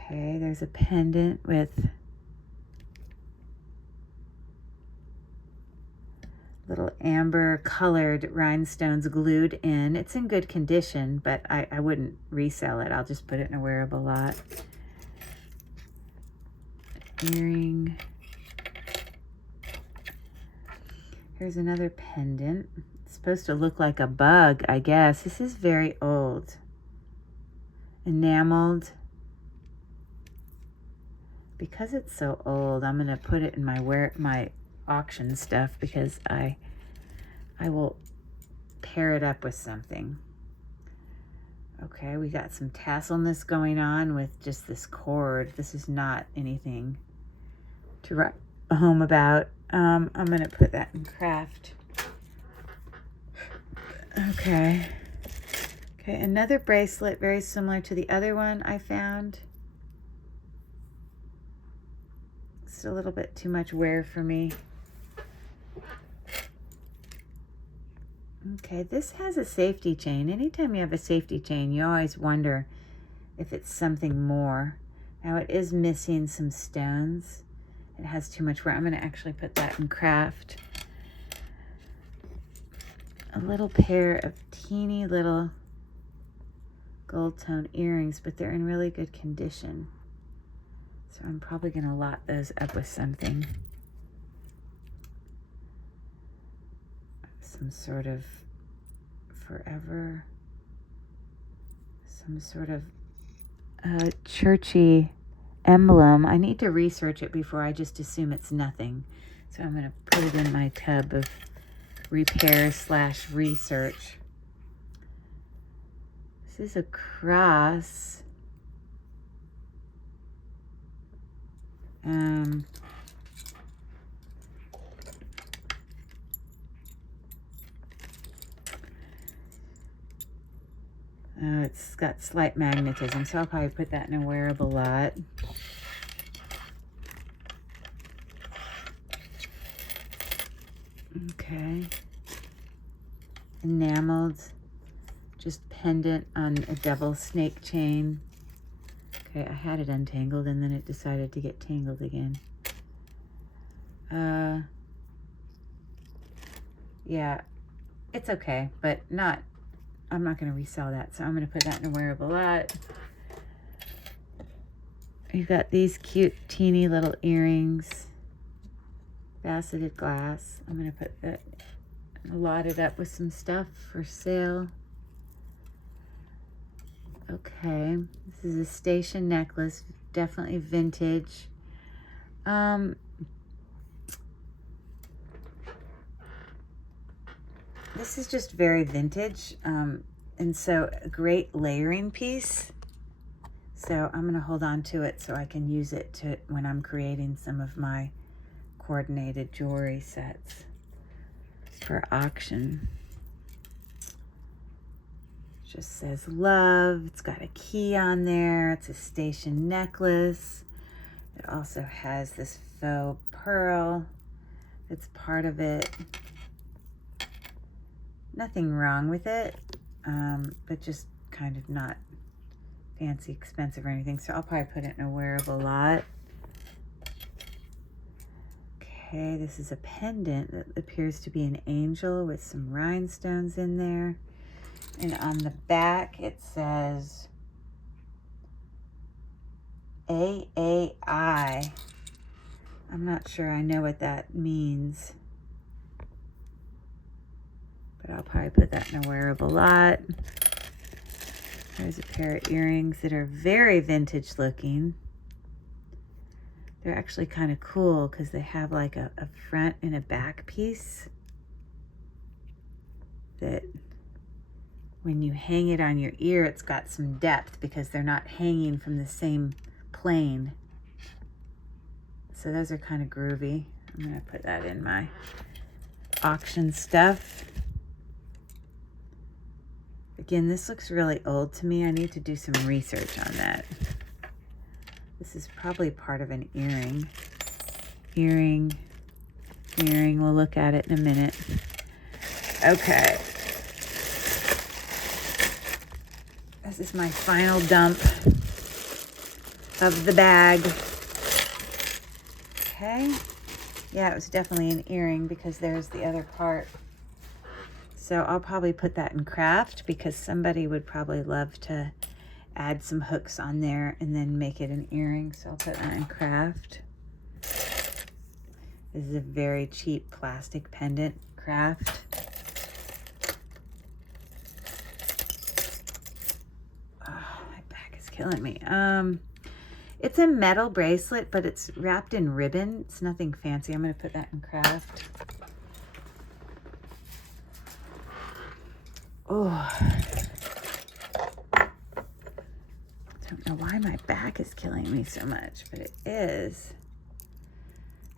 Okay, there's a pendant with little amber colored rhinestones glued in. It's in good condition, but I wouldn't resell it. I'll just put it in a wearable lot. Earring. Here's another pendant. It's supposed to look like a bug, I guess. This is very old. Enameled. Because it's so old, I'm gonna put it in my auction stuff because I will pair it up with something. Okay, we got some tasselness going on with just this cord. This is not anything to write home about. I'm gonna put that in craft. Okay, another bracelet very similar to the other one I found. It's a little bit too much wear for me. Okay, this has a safety chain. Anytime you have a safety chain, you always wonder if it's something more. Now it is missing some stones. It has too much wear. I'm going to actually put that in craft. A little pair of teeny little gold tone earrings, but they're in really good condition. So I'm probably going to lot those up with something. Some sort of forever, some sort of churchy emblem. I need to research it before I just assume it's nothing. So I'm going to put it in my tub of repair/research. This is a cross. It's got slight magnetism, so I'll probably put that in a wearable lot. Okay. Enameled, just pendant on a double snake chain. Okay, I had it untangled and then it decided to get tangled again. Yeah, it's okay, but I'm not going to resell that, so I'm going to put that in a wearable lot. You've got these cute, teeny little earrings. Faceted glass. I'm going to put that, lot it up with some stuff for sale. Okay, this is a station necklace, definitely vintage. This is just very vintage, and so a great layering piece. So I'm going to hold on to it so I can use it when I'm creating some of my coordinated jewelry sets for auction. It just says love. It's got a key on there. It's a station necklace. It also has this faux pearl. It's part of it. Nothing wrong with it, but just kind of not fancy, expensive or anything. So I'll probably put it in a wearable lot. Okay, this is a pendant that appears to be an angel with some rhinestones in there. And on the back it says AAI. not sure I know what that means. But I'll probably put that in a wearable lot. There's a pair of earrings that are very vintage looking. They're actually kind of cool because they have like a front and a back piece that when you hang it on your ear, it's got some depth because they're not hanging from the same plane. So those are kind of groovy. I'm gonna put that in my auction stuff. Again, this looks really old to me. I need to do some research on that. This is probably part of an earring. Earring. We'll look at it in a minute. Okay. This is my final dump of the bag. Okay. Yeah, it was definitely an earring because there's the other part. So I'll probably put that in craft because somebody would probably love to add some hooks on there and then make it an earring. So I'll put that in craft. This is a very cheap plastic pendant, craft. Oh, my back is killing me. It's a metal bracelet, but it's wrapped in ribbon. It's nothing fancy. I'm going to put that in craft. Oh, don't know why my back is killing me so much, but it is.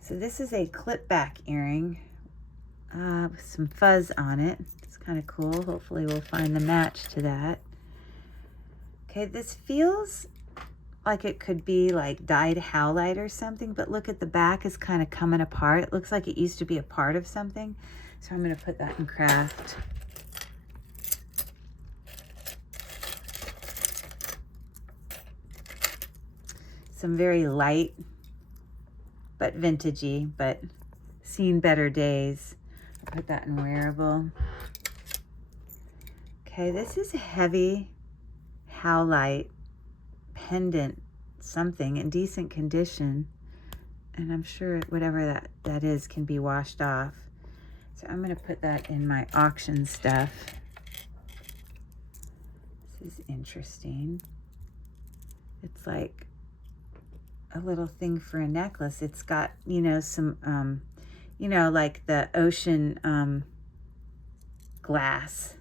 So this is a clip back earring with some fuzz on it. It's kind of cool. Hopefully we'll find the match to that. Okay, this feels like it could be like dyed howlite or something, but look at the back is kind of coming apart. It looks like it used to be a part of something. So I'm going to put that in craft. Some very light, but vintagey, but seen better days. I'll put that in wearable. Okay, this is a heavy howlite pendant something in decent condition. And I'm sure whatever that is can be washed off. So I'm going to put that in my auction stuff. This is interesting. It's like a little thing for a necklace. It's got, you know, some, you know, like the ocean glass.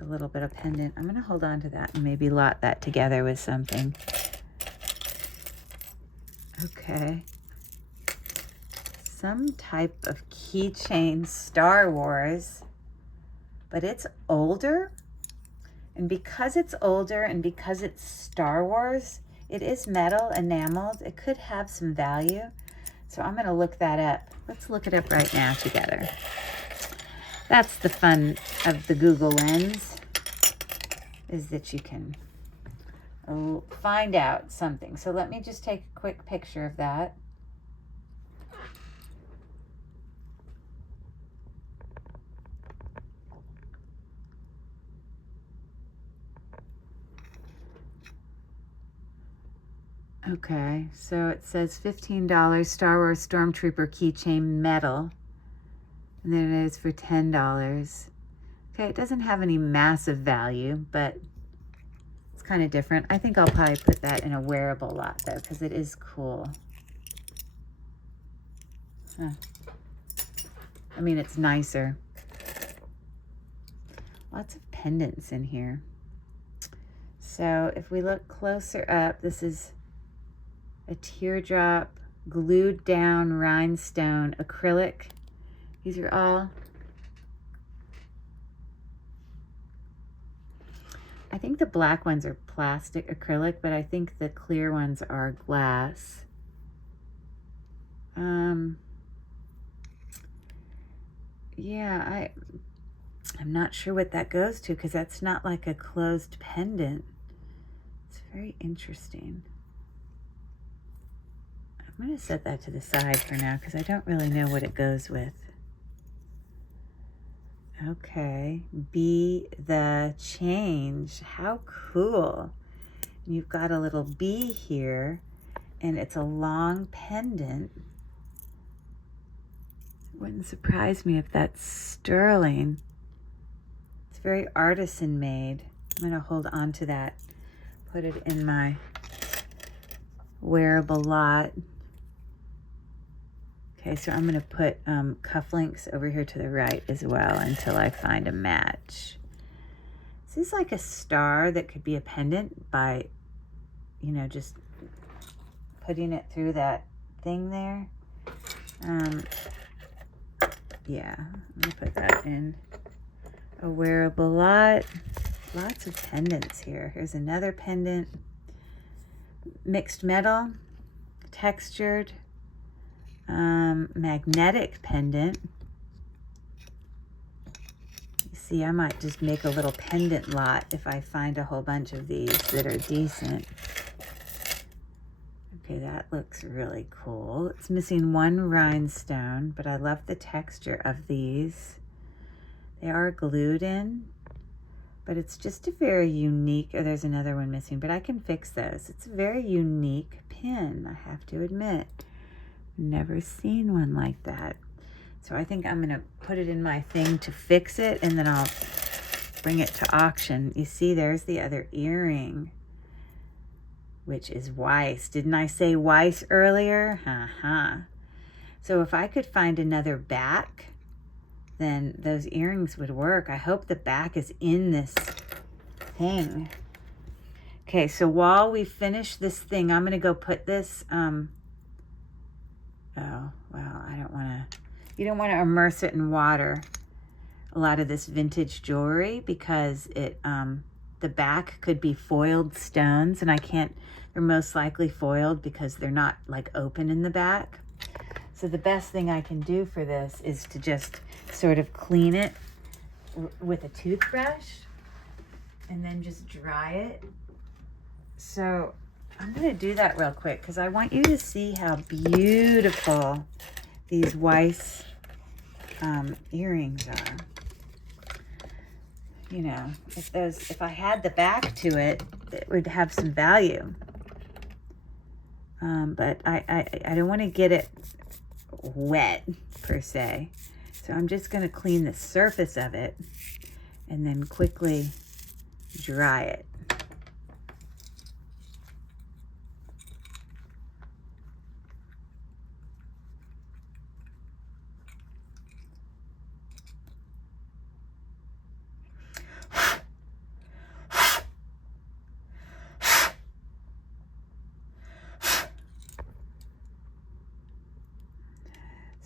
A little bit of pendant. I'm going to hold on to that and maybe lot that together with something. Okay. Some type of keychain Star Wars, but it's older. And because it's older and because it's Star Wars, it is metal enameled. It could have some value. So I'm going to look that up. Let's look it up right now together. That's the fun of the Google Lens, is that you can find out something. So let me just take a quick picture of that. Okay, so it says $15 Star Wars Stormtrooper keychain metal. And then it is for $10. Okay, it doesn't have any massive value, but it's kind of different. I think I'll probably put that in a wearable lot though, because it is cool. Huh. I mean, it's nicer. Lots of pendants in here. So if we look closer up, this is a teardrop, glued down rhinestone acrylic. These are all, I think the black ones are plastic acrylic, but I think the clear ones are glass. Yeah, I'm not sure what that goes to because that's not like a closed pendant. It's very interesting. I'm going to set that to the side for now because I don't really know what it goes with. Okay, be the change. How cool. You've got a little bee here, and it's a long pendant. Wouldn't surprise me if that's sterling. It's very artisan made. I'm going to hold on to that, put it in my wearable lot. Okay, so I'm going to put cufflinks over here to the right as well until I find a match. This is like a star that could be a pendant by, you know, just putting it through that thing there. Yeah, I'm going to put that in a wearable lot. Lots of pendants here. Here's another pendant. Mixed metal, textured, magnetic pendant. You see, I might just make a little pendant lot if I find a whole bunch of these that are decent. Okay, that looks really cool. It's missing one rhinestone, but I love the texture of these. They are glued in, but it's just a very unique, oh, there's another one missing, but I can fix those. It's a very unique pin, I have to admit. Never seen one like that. So I think I'm gonna put it in my thing to fix it, and then I'll bring it to auction. You see, there's the other earring, which is Weiss. Didn't I say Weiss earlier? So if I could find another back, then those earrings would work. I hope the back is in this thing. Okay, so while we finish this thing, I'm gonna go put this, oh, well, I don't wanna, you don't wanna immerse it in water, a lot of this vintage jewelry, because it, the back could be foiled stones, and I can't, they're most likely foiled because they're not like open in the back. So the best thing I can do for this is to just sort of clean it with a toothbrush and then just dry it. So I'm going to do that real quick because I want you to see how beautiful these Weiss earrings are. You know, if I had the back to it, it would have some value. But I don't want to get it wet per se. So I'm just going to clean the surface of it and then quickly dry it.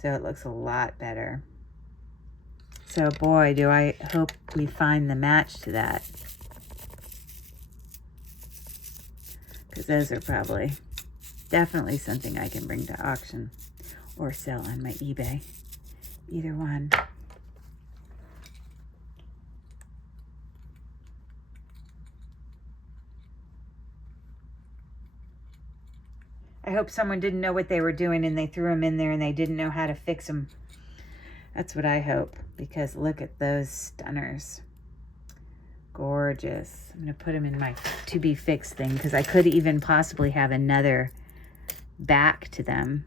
So it looks a lot better. So boy, do I hope we find the match to that. Because those are probably definitely something I can bring to auction or sell on my eBay. Either one. I hope someone didn't know what they were doing and they threw them in there and they didn't know how to fix them. That's what I hope, because look at those stunners. Gorgeous. I'm going to put them in my to be fixed thing because I could even possibly have another back to them.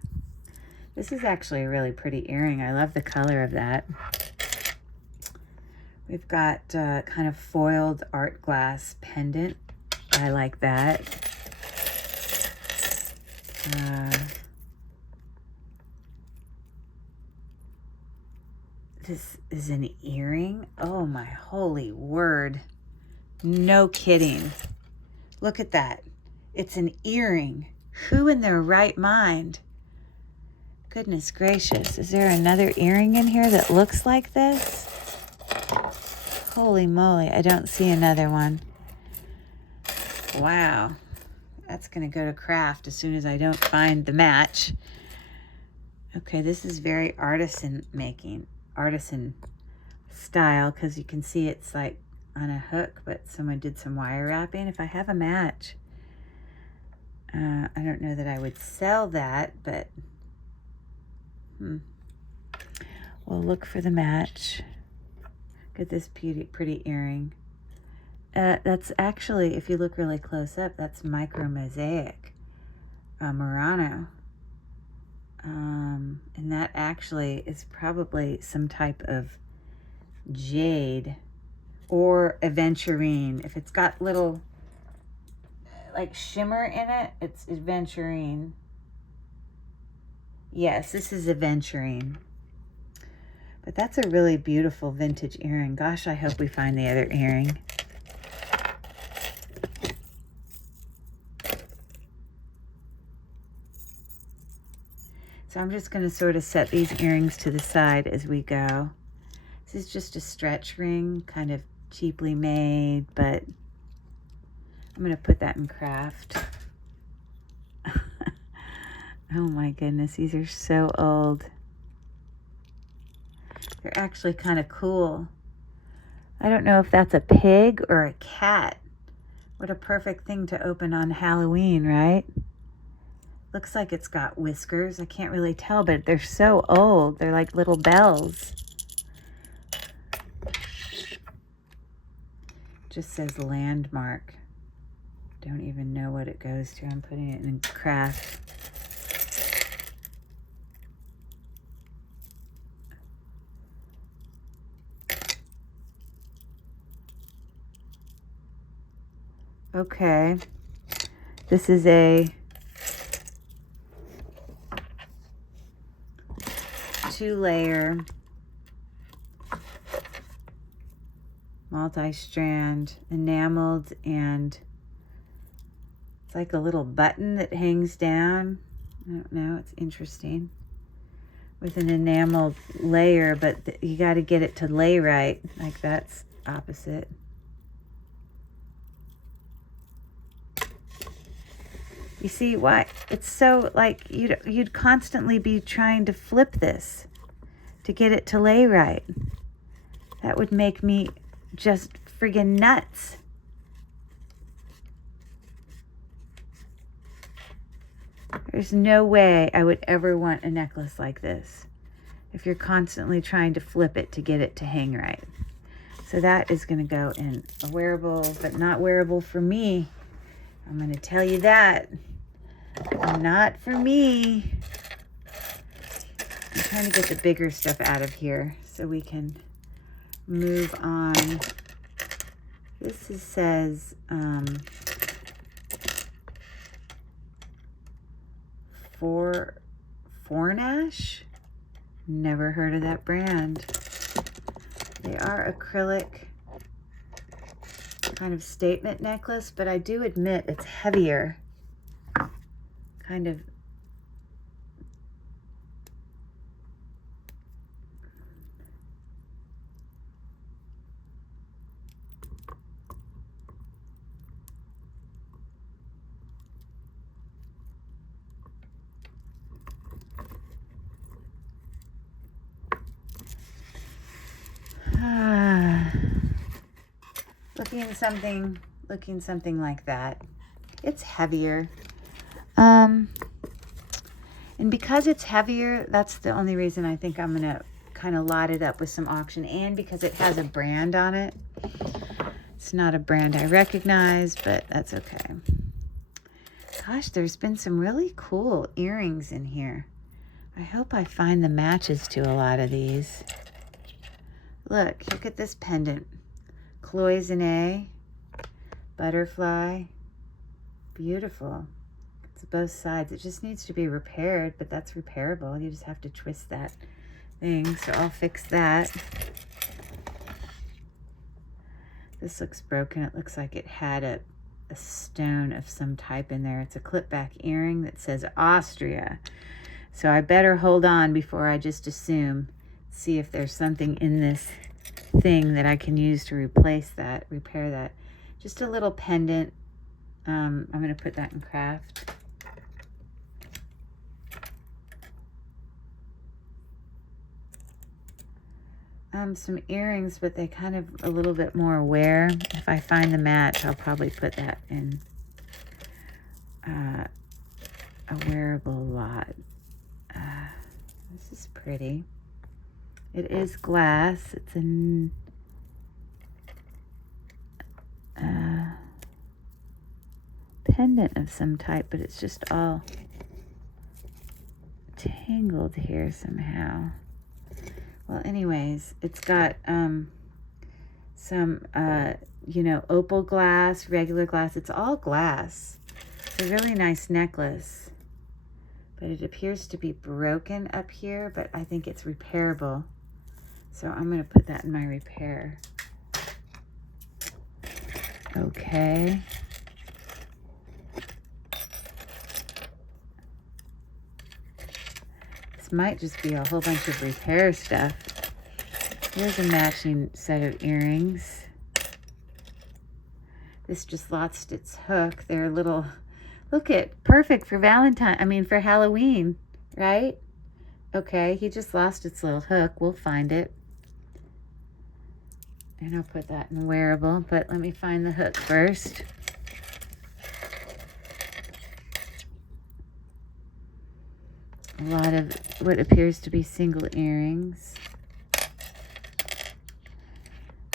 This is actually a really pretty earring. I love the color of that. We've got kind of foiled art glass pendant. I like that. This is an earring. Oh my holy word. No kidding. Look at that. It's an earring. Who in their right mind? Goodness gracious. Is there another earring in here that looks like this? Holy moly. I don't see another one. Wow. That's going to go to craft as soon as I don't find the match. Okay, this is very artisan style, because you can see it's like on a hook, but someone did some wire wrapping. If I have a match, I don't know that I would sell that, but we'll look for the match. Look at this pretty earring. That's actually, if you look really close up, that's Micro-Mosaic Murano. And that actually is probably some type of jade or aventurine. If it's got little like shimmer in it, it's aventurine. Yes, this is aventurine. But that's a really beautiful vintage earring. Gosh, I hope we find the other earring. So I'm just going to sort of set these earrings to the side as we go. This is just a stretch ring, kind of cheaply made, but I'm going to put that in craft. Oh my goodness, these are so old. They're actually kind of cool. I don't know if that's a pig or a cat. What a perfect thing to open on Halloween, right? Looks like it's got whiskers. I can't really tell, but they're so old. They're like little bells. Just says landmark. Don't even know what it goes to. I'm putting it in craft. Okay. This is a 2-layer multi-strand enameled, and it's like a little button that hangs down. I don't know, it's interesting. With an enameled layer, but you got to get it to lay right. Like that's opposite. You see why it's so like you'd constantly be trying to flip this to get it to lay right. That would make me just friggin' nuts. There's no way I would ever want a necklace like this if you're constantly trying to flip it to get it to hang right. So that is going to go in a wearable, but not wearable for me. I'm going to tell you that. Not for me. I'm trying to get the bigger stuff out of here so we can move on. This says Fornash. Never heard of that brand. They are acrylic kind of statement necklace, but I do admit it's heavier. Kind of looking something like that. It's heavier. And because it's heavier, that's the only reason I think I'm gonna kind of lot it up with some auction, and because it has a brand on it. It's not a brand I recognize, but that's okay. Gosh, there's been some really cool earrings in here. I hope I find the matches to a lot of these. Look at this pendant. Cloisonné, butterfly, beautiful. It's both sides. It just needs to be repaired, but that's repairable. You just have to twist that thing, so I'll fix that. This looks broken. It looks like it had a stone of some type in there. It's a clip back earring that says Austria. So I better hold on before I just assume. See if there's something in this thing that I can use to replace that, repair that. Just a little pendant. I'm going to put that in craft. Some earrings, but they kind of a little bit more wear. If I find the match, I'll probably put that in a wearable lot. This is pretty. It is glass. It's an pendant of some type, but it's just all tangled here somehow. Well, anyways, it's got some, you know, opal glass, regular glass. It's all glass. It's a really nice necklace. But it appears to be broken up here, but I think it's repairable. So I'm going to put that in my repair. Okay. This might just be a whole bunch of repair stuff. Here's a matching set of earrings. This just lost its hook. They're little, look at, perfect for Valentine, I mean for Halloween, right? Okay, he just lost its little hook. We'll find it. And I'll put that in wearable, but let me find the hook first. A lot of what appears to be single earrings.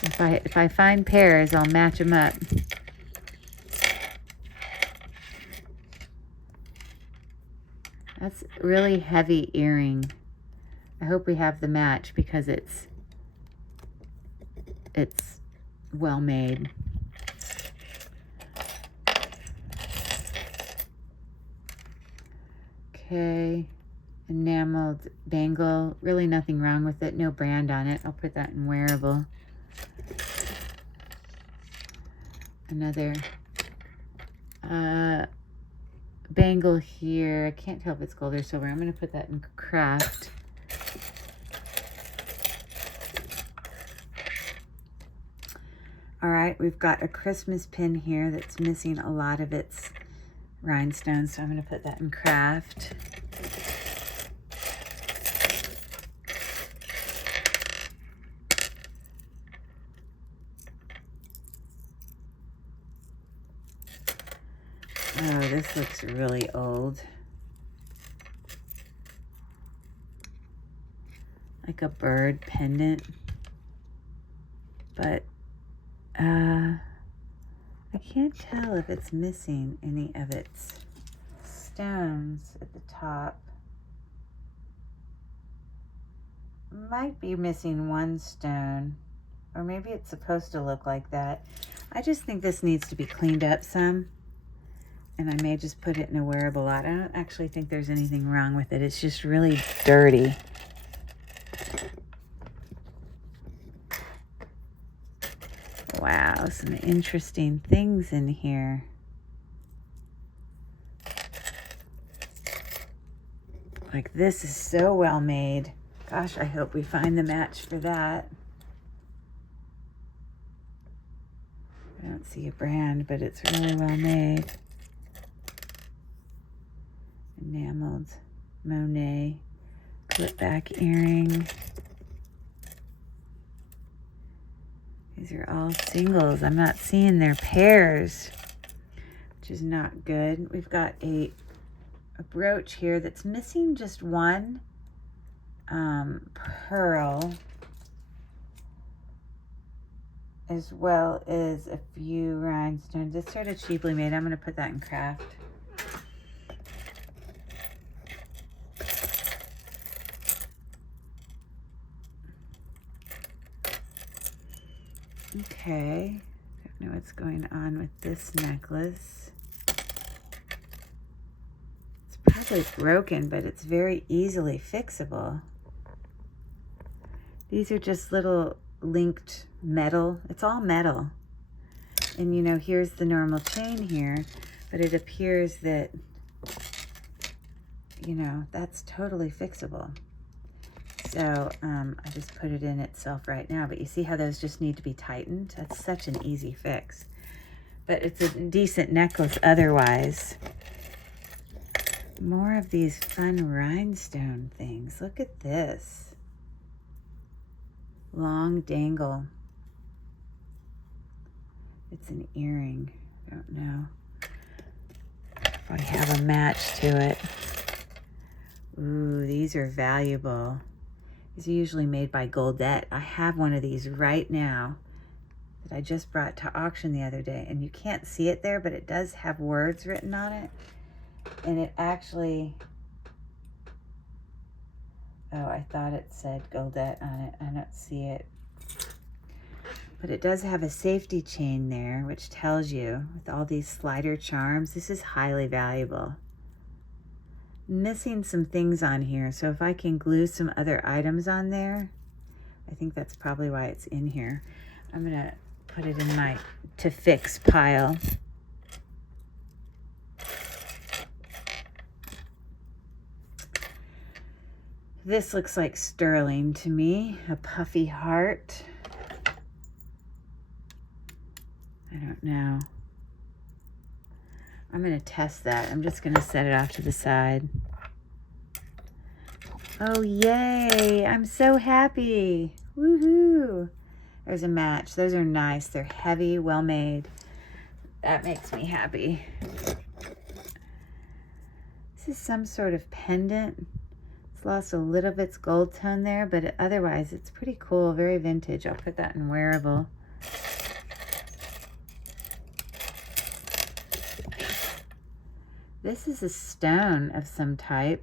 If I find pairs, I'll match them up. That's a really heavy earring. I hope we have the match because it's well made. Okay, enameled bangle. Really nothing wrong with it. No brand on it. I'll put that in wearable. Another bangle here. I can't tell if it's gold or silver. I'm going to put that in craft. All right, we've got a Christmas pin here that's missing a lot of its rhinestones, so I'm going to put that in craft. Oh, this looks really old. Like a bird pendant. But I can't tell if it's missing any of its stones at the top. Might be missing one stone, or maybe it's supposed to look like that. I just think this needs to be cleaned up some, and I may just put it in a wearable lot. I don't actually think there's anything wrong with it. It's just really dirty. Wow, some interesting things in here. Like, this is so well made. Gosh, I hope we find the match for that. I don't see a brand, but it's really well made. Enameled Monet clip back earring. These are all singles. I'm not seeing their pairs, which is not good. We've got a brooch here that's missing just one pearl, as well as a few rhinestones. It's sort of cheaply made. I'm going to put that in craft. Okay, don't know what's going on with this necklace. It's probably broken, but it's very easily fixable. These are just little linked metal. It's all metal. And you know, here's the normal chain here, but it appears that, you know, that's totally fixable. So I just put it in itself right now, but you see how those just need to be tightened? That's such an easy fix. But it's a decent necklace otherwise. More of these fun rhinestone things. Look at this. Long dangle. It's an earring. I don't know if I have a match to it. Ooh, these are valuable. These are usually made by Goldette. I have one of these right now that I just brought to auction the other day, and you can't see it there, but it does have words written on it, and it actually Oh, I thought it said Goldette on it. I don't see it. But it does have a safety chain there, which tells you with all these slider charms, this is highly valuable. Missing some things on here, so if I can glue some other items on there, I think that's probably why it's in here. I'm gonna put it in my to fix pile. This looks like sterling to me, a puffy heart. I don't know. I'm gonna test that. I'm just gonna set it off to the side. Oh, yay, I'm so happy. Woohoo. There's a match. Those are nice. They're heavy, well made. That makes me happy. This is some sort of pendant. It's lost a little of its gold tone there, but otherwise it's pretty cool, very vintage. I'll put that in wearable. This is a stone of some type,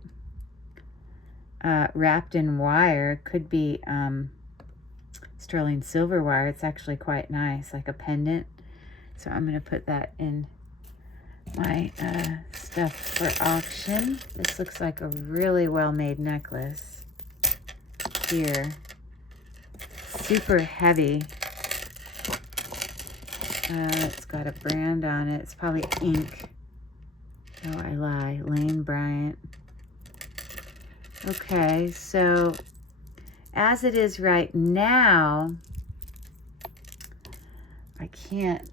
wrapped in wire. Could be sterling silver wire. It's actually quite nice, like a pendant. So I'm going to put that in my stuff for auction. This looks like a really well-made necklace here. Super heavy. It's got a brand on it. It's probably ink. Oh, I lie. Lane Bryant. Okay, so as it is right now, I can't,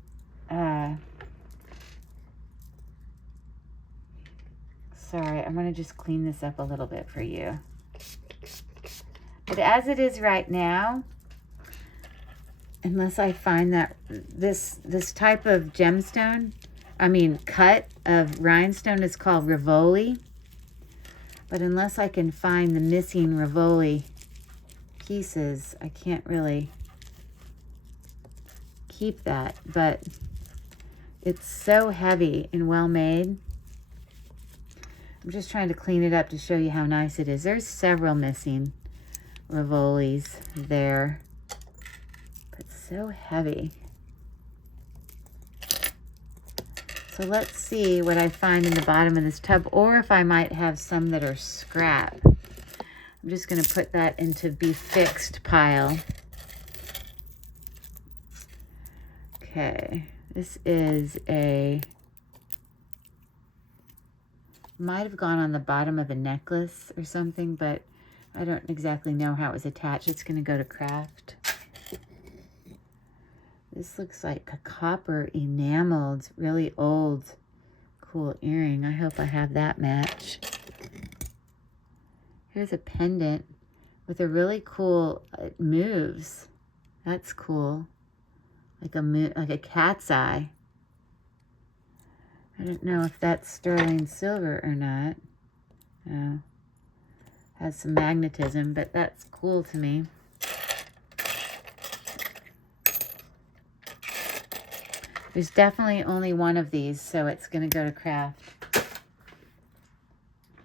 sorry, I'm going to just clean this up a little bit for you. But as it is right now, unless I find that this type of gemstone, cut of rhinestone is called Rivoli. But unless I can find the missing Rivoli pieces, I can't really keep that. But it's so heavy and well made. I'm just trying to clean it up to show you how nice it is. There's several missing Rivolis there. But so heavy. So let's see what I find in the bottom of this tub, or if I might have some that are scrap. I'm just going to put that into be fixed pile. Okay, this is might have gone on the bottom of a necklace or something, but I don't exactly know how it was attached. It's going to go to craft. This looks like a copper enameled, really old, cool earring. I hope I have that match. Here's a pendant with a really cool, it moves. That's cool. Like a cat's eye. I don't know if that's sterling silver or not. Has some magnetism, but that's cool to me. There's definitely only one of these, so it's going to go to craft.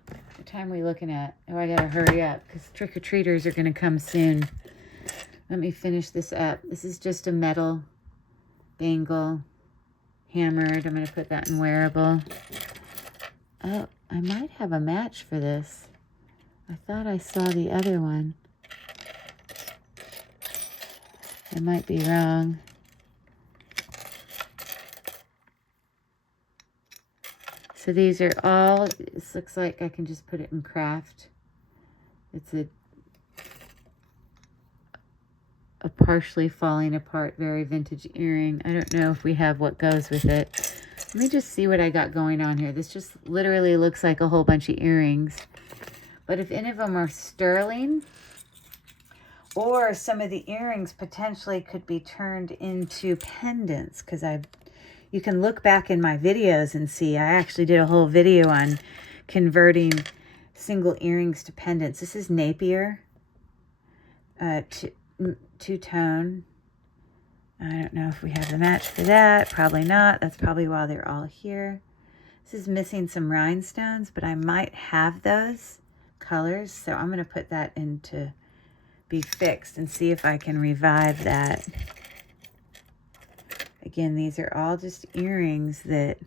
What time are we looking at? Oh, I got to hurry up because trick-or-treaters are going to come soon. Let me finish this up. This is just a metal bangle, hammered. I'm going to put that in wearable. Oh, I might have a match for this. I thought I saw the other one. I might be wrong. So these are all, this looks like I can just put it in craft. It's a partially falling apart, very vintage earring. I don't know if we have what goes with it. Let me just see what I got going on here. This just literally looks like a whole bunch of earrings. But if any of them are sterling, or some of the earrings potentially could be turned into pendants, because you can look back in my videos and see, I actually did a whole video on converting single earrings to pendants. This is Napier, two-tone. I don't know if we have the match for that. Probably not. That's probably why they're all here. This is missing some rhinestones, but I might have those colors. So I'm going to put that into be fixed and see if I can revive that. Again, these are all just earrings that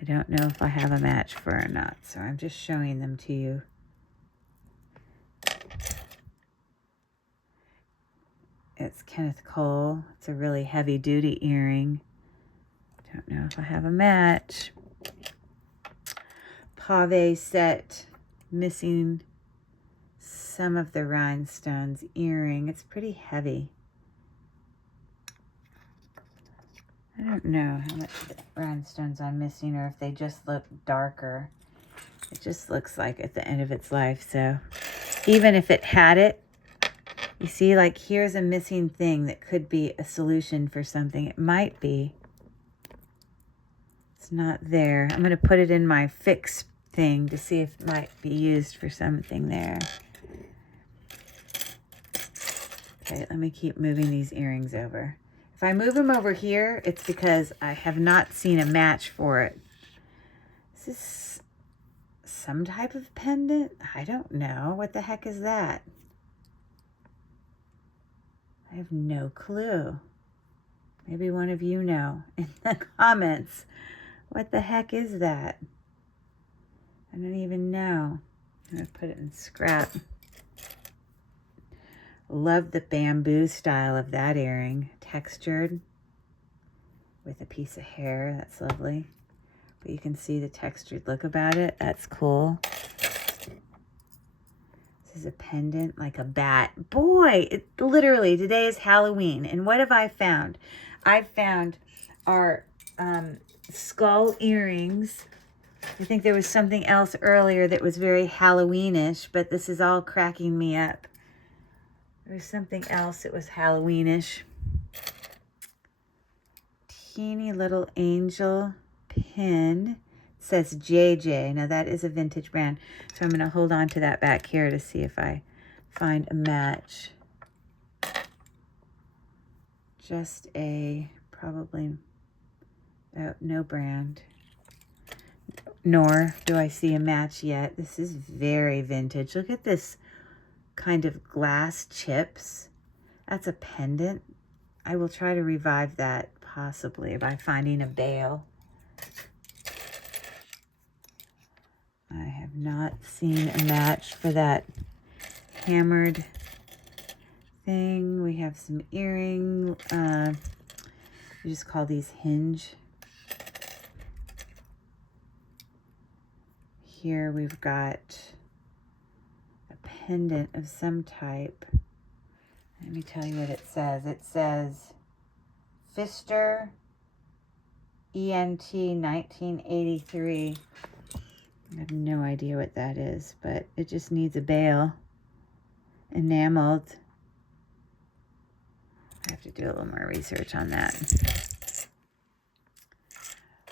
I don't know if I have a match for or not. So I'm just showing them to you. It's Kenneth Cole. It's a really heavy duty earring. Don't know if I have a match. Pave set, missing some of the rhinestones earring. It's pretty heavy. I don't know how much rhinestones I'm missing or if they just look darker. It just looks like at the end of its life. So even if it had it, you see, like here's a missing thing that could be a solution for something. It might be. It's not there. I'm going to put it in my fix thing to see if it might be used for something there. Okay, let me keep moving these earrings over. If I move them over here, it's because I have not seen a match for it. Is this some type of pendant? I don't know. What the heck is that? I have no clue. Maybe one of you know in the comments. What the heck is that? I don't even know. I'm going to put it in scrap. Love the bamboo style of that earring. Textured with a piece of hair. That's lovely. But you can see the textured look about it. That's cool. This is a pendant, like a bat. Boy, it literally, today is Halloween. And what have I found? I've found our skull earrings. I think there was something else earlier that was very Halloweenish, but this is all cracking me up. There was something else that was Halloweenish. Teeny little angel pin. It says JJ. Now that is a vintage brand. So I'm going to hold on to that back here to see if I find a match. Just a probably no brand. Nor do I see a match yet. This is very vintage. Look at this kind of glass chips. That's a pendant. I will try to revive that possibly by finding a bail. I have not seen a match for that hammered thing. We have some earring. We just call these hinge. Here we've got a pendant of some type. Let me tell you what it says. It says Pfister ENT 1983. I have no idea what that is, but it just needs a bail. Enameled. I have to do a little more research on that.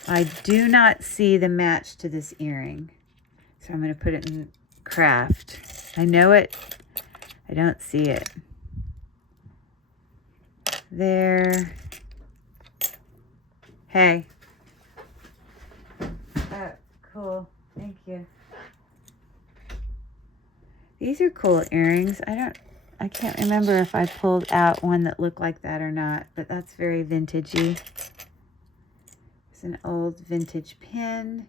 I do not see the match to this earring. So I'm going to put it in craft. I know it. I don't see it. There. Hey. Oh, cool. Thank you. These are cool earrings. I can't remember if I pulled out one that looked like that or not, but that's very vintagey. It's an old vintage pin.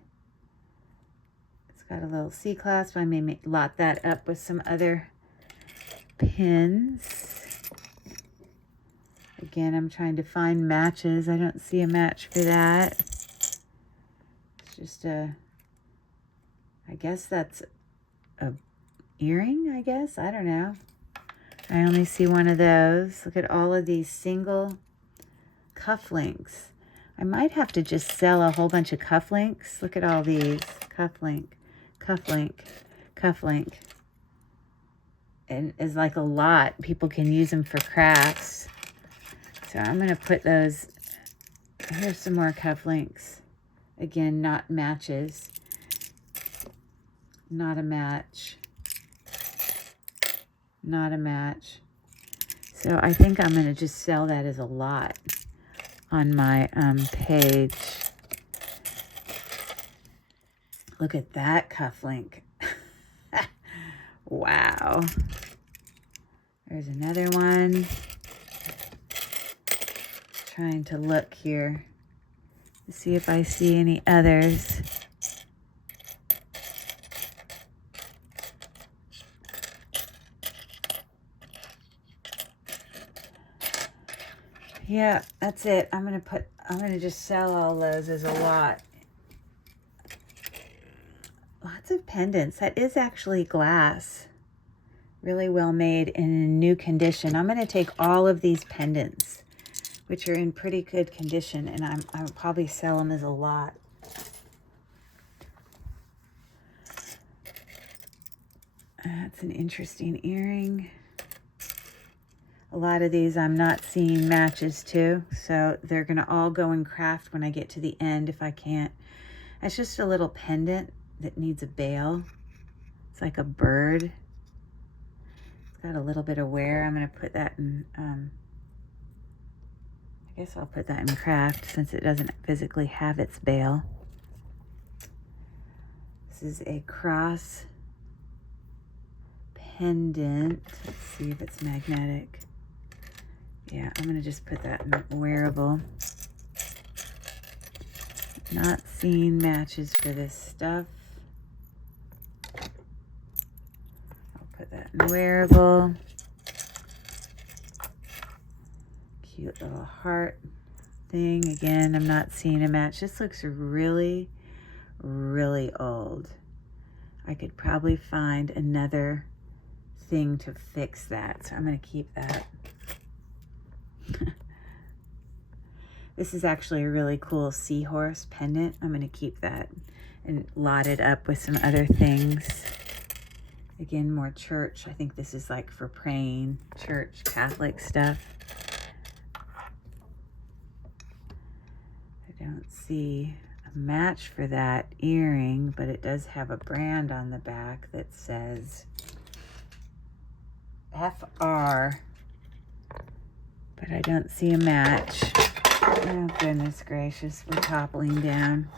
It's got a little C-clasp. I may lot that up with some other pins. Again, I'm trying to find matches. I don't see a match for that. It's just a, I guess that's a earring, I guess. I don't know. I only see one of those. Look at all of these single cufflinks. I might have to just sell a whole bunch of cufflinks. Look at all these. Cufflink, cufflink, cufflink. And it's like a lot. People can use them for crafts. So I'm going to put those. Here's some more cufflinks. Again, not matches. Not a match. Not a match. So I think I'm going to just sell that as a lot on my page. Look at that cufflink. Wow. There's another one. Trying to look here to see if I see any others. Yeah, that's it. I'm gonna just sell all those as a lot. Lots of pendants. That is actually glass. Really well made and in new condition. I'm gonna take all of these pendants, which are in pretty good condition, and I'll probably sell them as a lot. That's an interesting earring. A lot of these I'm not seeing matches to, so they're gonna all go in craft when I get to the end if I can't. It's just a little pendant that needs a bail. It's like a bird. It's got a little bit of wear. I'm gonna put that in, I guess I'll put that in craft since it doesn't physically have its bail. This is a cross pendant. Let's see if it's magnetic. Yeah, I'm gonna just put that in wearable. Not seeing matches for this stuff. I'll put that in wearable. Cute little heart thing. Again, I'm not seeing a match. This looks really, really old. I could probably find another thing to fix that, so I'm gonna keep that. This is actually a really cool seahorse pendant. I'm gonna keep that and lot it up with some other things. Again, more church. I think this is like for praying, church, Catholic stuff. I don't see a match for that earring, but it does have a brand on the back that says FR, but I don't see a match. Oh, goodness gracious, we're toppling down.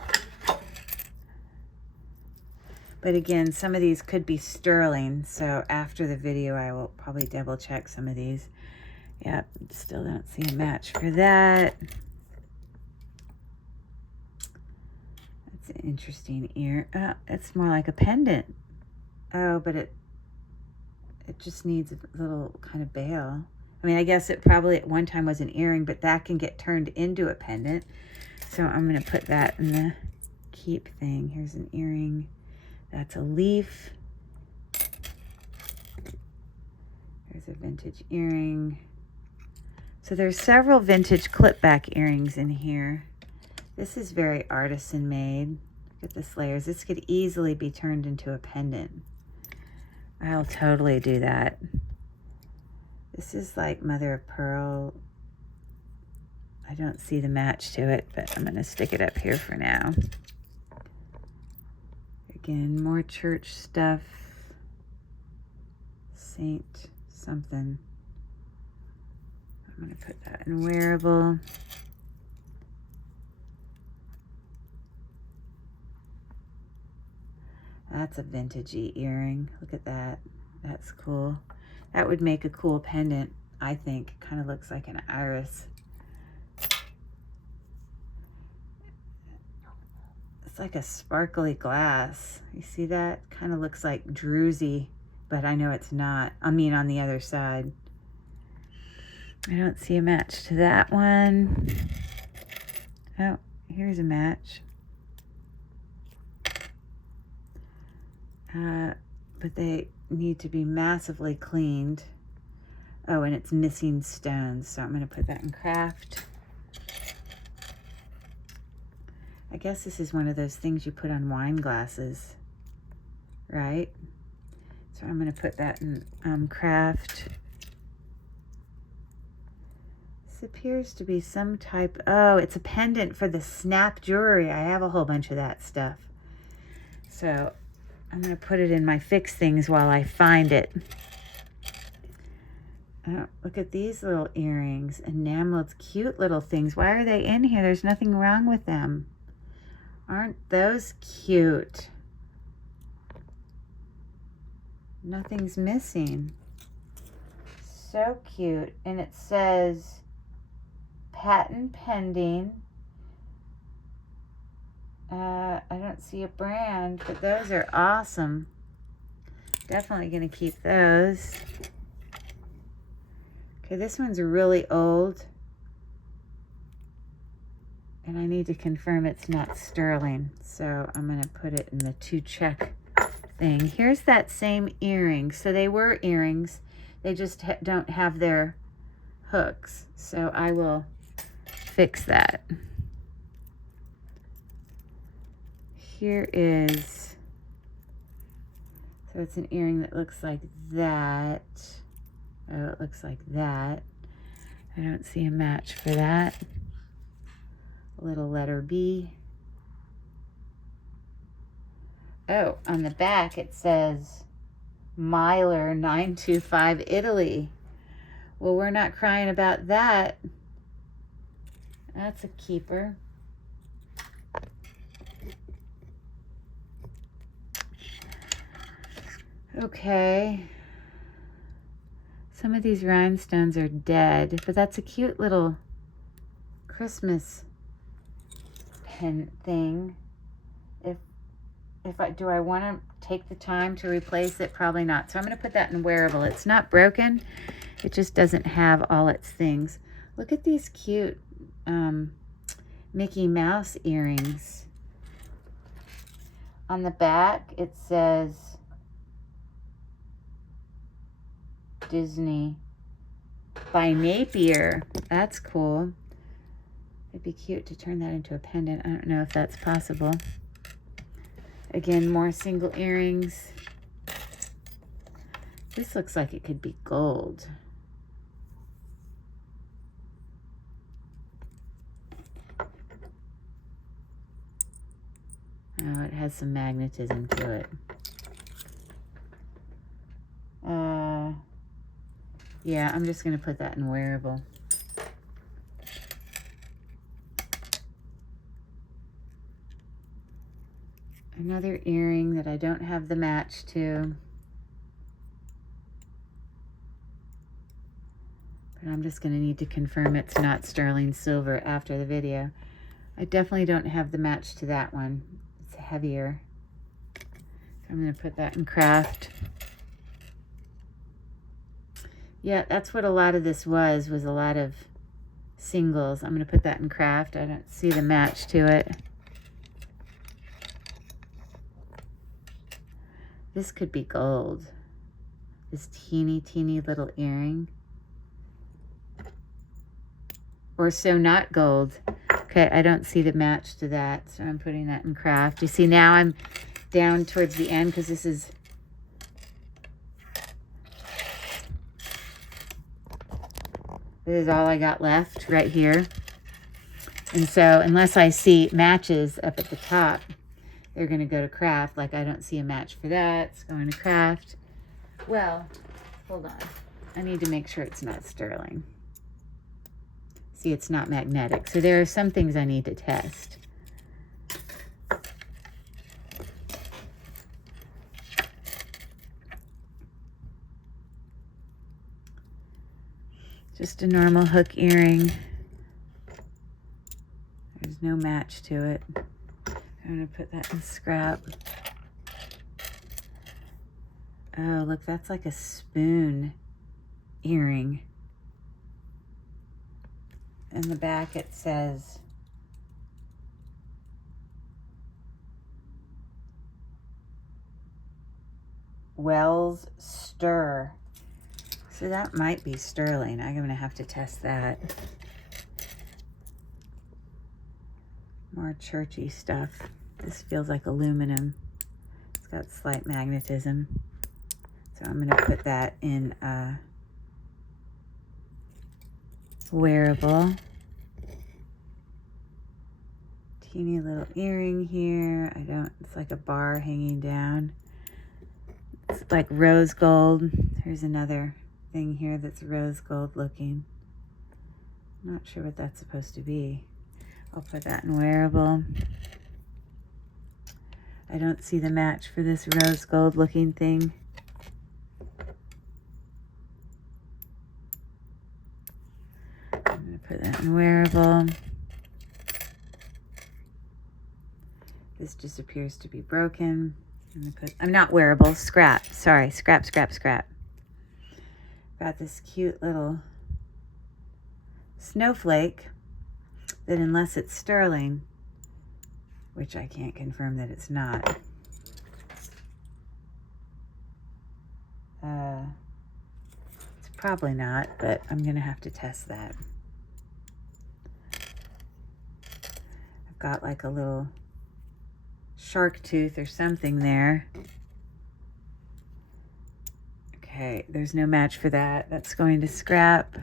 But again, some of these could be sterling, so after the video, I will probably double check some of these. Yep, still don't see a match for that. That's an interesting ear. It's more like a pendant. Oh, but it just needs a little kind of bail. I mean, I guess it probably at one time was an earring, but that can get turned into a pendant. So I'm going to put that in the keep thing. Here's an earring. That's a leaf. There's a vintage earring. So there's several vintage clip back earrings in here. This is very artisan made. Look at this layers. This could easily be turned into a pendant. I'll totally do that. This is like mother of pearl. I don't see the match to it, but I'm gonna stick it up here for now. Again, more church stuff. Saint something. I'm gonna put that in wearable. That's a vintagey earring. Look at that. That's cool. That would make a cool pendant, I think. Kind of looks like an iris. It's like a sparkly glass. You see that? Kind of looks like druzy, but I know it's not. I mean, on the other side. I don't see a match to that one. Oh, here's a match. But they need to be massively cleaned. Oh, and it's missing stones, so I'm going to put that in craft. I guess this is one of those things you put on wine glasses, right? So I'm going to put that in craft. This appears to be some type, oh, it's a pendant for the snap jewelry. I have a whole bunch of that stuff. So I'm going to put it in my fix things while I find it. Oh, look at these little earrings. Enameled, cute little things. Why are they in here? There's nothing wrong with them. Aren't those cute? Nothing's missing. So cute. And it says patent pending. I don't see a brand, but those are awesome. Definitely going to keep those. Okay, this one's really old. And I need to confirm it's not sterling. So I'm going to put it in the 2-check thing. Here's that same earring. So they were earrings. They just don't have their hooks. So I will fix that. Here is, so it's an earring that looks like that. Oh, it looks like that. I don't see a match for that. A little letter B. Oh, on the back it says Myler 925 Italy. Well, we're not crying about that. That's a keeper. Okay. Some of these rhinestones are dead, but that's a cute little Christmas pen thing. Do I want to take the time to replace it? Probably not. So I'm going to put that in wearable. It's not broken. It just doesn't have all its things. Look at these cute Mickey Mouse earrings. On the back, it says Disney by Napier. That's cool. It'd be cute to turn that into a pendant. I don't know if that's possible. Again, more single earrings. This looks like it could be gold. Oh, it has some magnetism to it. Yeah, I'm just going to put that in wearable. Another earring that I don't have the match to. But I'm just going to need to confirm it's not sterling silver after the video. I definitely don't have the match to that one. It's heavier. I'm going to put that in craft. Yeah, that's what a lot of this was a lot of singles. I'm going to put that in craft. I don't see the match to it. This could be gold. This teeny, teeny little earring. Or so not gold. Okay, I don't see the match to that, so I'm putting that in craft. You see, now I'm down towards the end because this is all I got left right here. And so unless I see matches up at the top, they're going to go to craft. Like, I don't see a match for that. It's going to craft. Well, hold on. I need to make sure it's not sterling. See, it's not magnetic. So there are some things I need to test. Just a normal hook earring. There's no match to it. I'm going to put that in scrap. Oh, look, that's like a spoon earring. In the back it says Wells Stir. So that might be sterling. I'm going to have to test that. More churchy stuff. This feels like aluminum. It's got slight magnetism. So I'm going to put that in wearable. Teeny little earring here. It's like a bar hanging down. It's like rose gold. Here's another thing here that's rose gold looking. Not sure what that's supposed to be. I'll put that in wearable. I don't see the match for this rose gold looking thing. and wearable. This just appears to be broken. I'm not wearable, scrap. Sorry, scrap, scrap, scrap. Got this cute little snowflake that, unless it's sterling, which I can't confirm that it's not. It's probably not, but I'm gonna have to test that. I've got like a little shark tooth or something there. Okay, there's no match for that. That's going to scrap.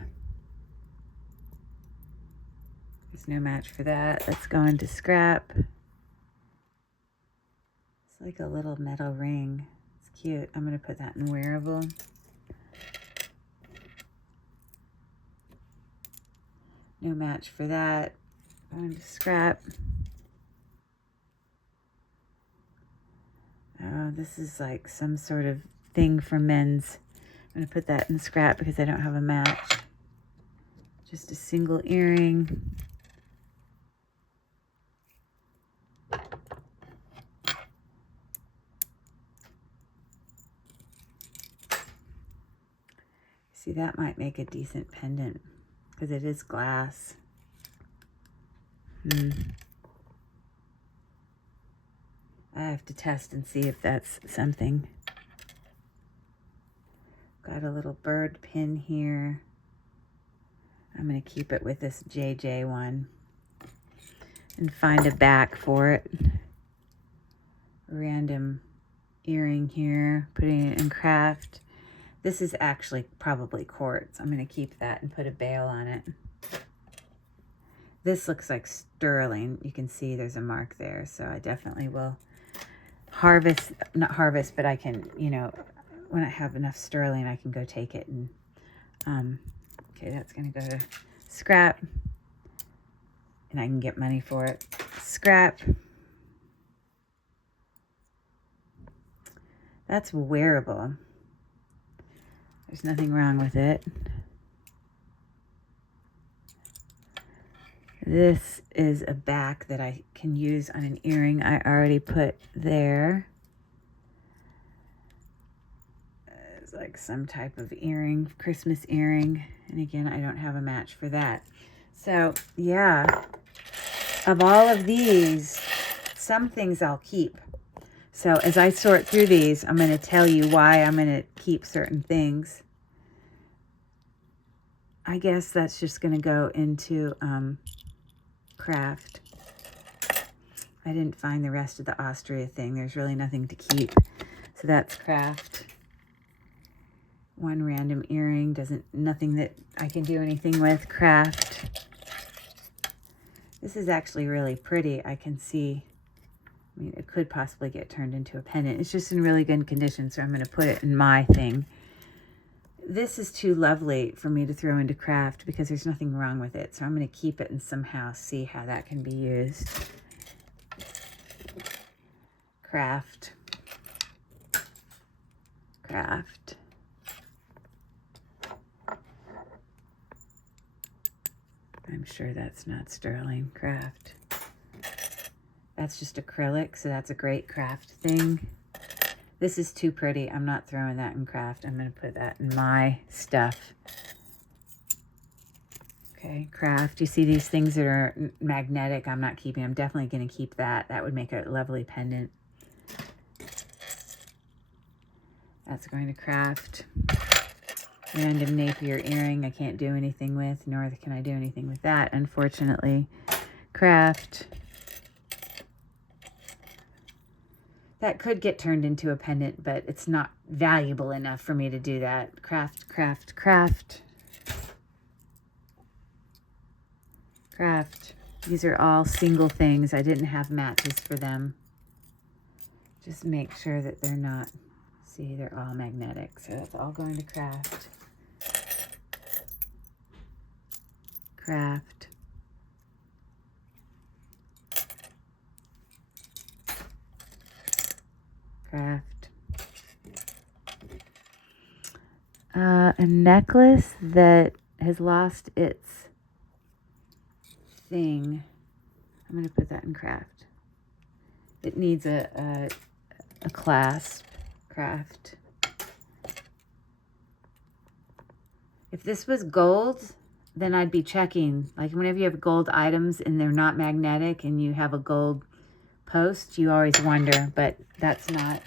There's no match for that. That's going to scrap. It's like a little metal ring. It's cute. I'm going to put that in wearable. No match for that. Going to scrap. Oh, this is like some sort of thing for men's. I'm going to put that in scrap because I don't have a match. Just a single earring. See, that might make a decent pendant because it is glass. I have to test and see if that's something. Got a little bird pin here. I'm going to keep it with this JJ one and find a back for it. Random earring here, putting it in craft. This is actually probably quartz. I'm going to keep that and put a bail on it. This looks like sterling. You can see there's a mark there, so I definitely will harvest, not harvest, but I can, you know, when I have enough sterling, I can go take it and, okay, that's going to go to scrap, and I can get money for it. Scrap. That's wearable. There's nothing wrong with it. This is a back that I can use on an earring I already put there. It's like some type of earring, Christmas earring. And again, I don't have a match for that. So yeah, of all of these, some things I'll keep. So as I sort through these, I'm going to tell you why I'm going to keep certain things. I guess that's just going to go into craft. I didn't find the rest of the Austria thing. There's really nothing to keep. So that's craft. One random earring, nothing that I can do anything with. Craft. This is actually really pretty. I can see, I mean, it could possibly get turned into a pendant. It's just in really good condition, so I'm going to put it in my thing. This is too lovely for me to throw into craft because there's nothing wrong with it. So I'm going to keep it and somehow see how that can be used. Craft. Craft. I'm sure that's not sterling. Craft. That's just acrylic, so that's a great craft thing. This is too pretty. I'm not throwing that in craft. I'm going to put that in my stuff. Okay, craft. You see these things that are magnetic? I'm not keeping. I'm definitely going to keep that. That would make a lovely pendant. That's going to craft. Random Napier earring I can't do anything with, nor can I do anything with that, unfortunately. Craft. That could get turned into a pendant, but it's not valuable enough for me to do that. Craft, craft, craft. Craft. These are all single things. I didn't have matches for them. Just make sure that they're not, see, they're all magnetic. So that's all going to craft. Craft. Craft. A necklace that has lost its thing. I'm going to put that in craft. It needs a clasp, craft. If this was gold, then I'd be checking. Like whenever you have gold items and they're not magnetic and you have a gold post, you always wonder, but that's not.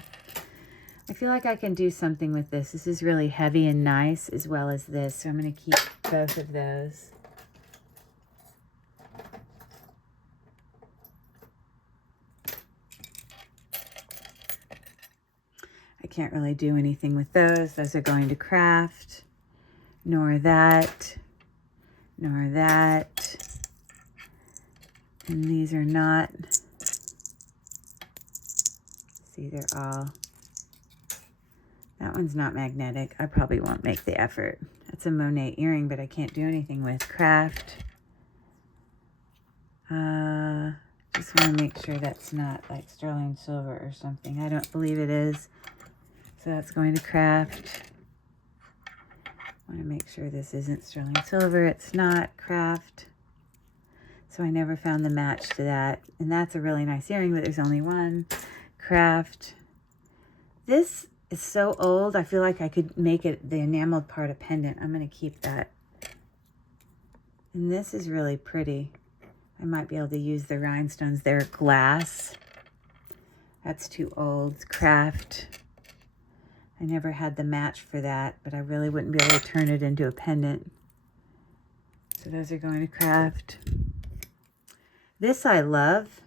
I feel like I can do something with this. This is really heavy and nice as well as this, so I'm going to keep both of those. I can't really do anything with those. Those are going to craft. Nor that. Nor that. And these are not. See, they're all. That one's not magnetic. I probably won't make the effort. That's a Monet earring, but I can't do anything with. Craft. Just want to make sure that's not like sterling silver or something. I don't believe it is. So that's going to craft. Want to make sure this isn't sterling silver. It's not. Craft. So I never found the match to that. And that's a really nice earring, but there's only one. Craft. This is so old. I feel like I could make it the enameled part a pendant. I'm going to keep that. And this is really pretty. I might be able to use the rhinestones. They're glass. That's too old. Craft. I never had the match for that, but I really wouldn't be able to turn it into a pendant. So those are going to craft. This I love,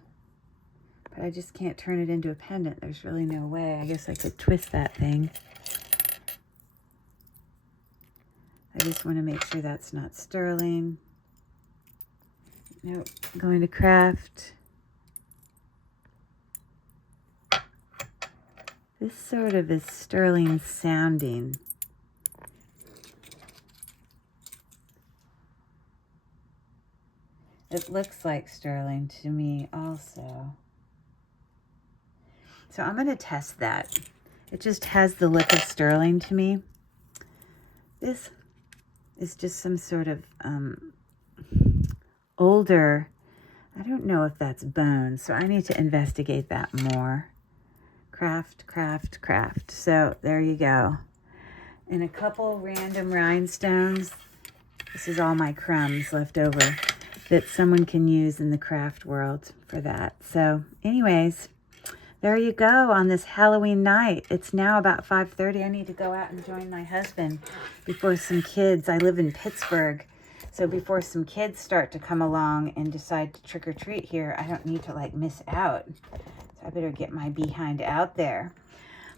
but I just can't turn it into a pendant. There's really no way. I guess I could twist that thing. I just want to make sure that's not sterling. Nope, going to craft. This sort of is sterling sounding. It looks like sterling to me also. So I'm going to test that. It just has the look of sterling to me. This is just some sort of older, I don't know if that's bone, so I need to investigate that more. Craft, craft, craft. So there you go. And a couple random rhinestones. This is all my crumbs left over that someone can use in the craft world for that. So anyways, there you go on this Halloween night. It's now about 5:30. I need to go out and join my husband before some kids. I live in Pittsburgh. So before some kids start to come along and decide to trick or treat here, I don't need to like miss out. So I better get my behind out there.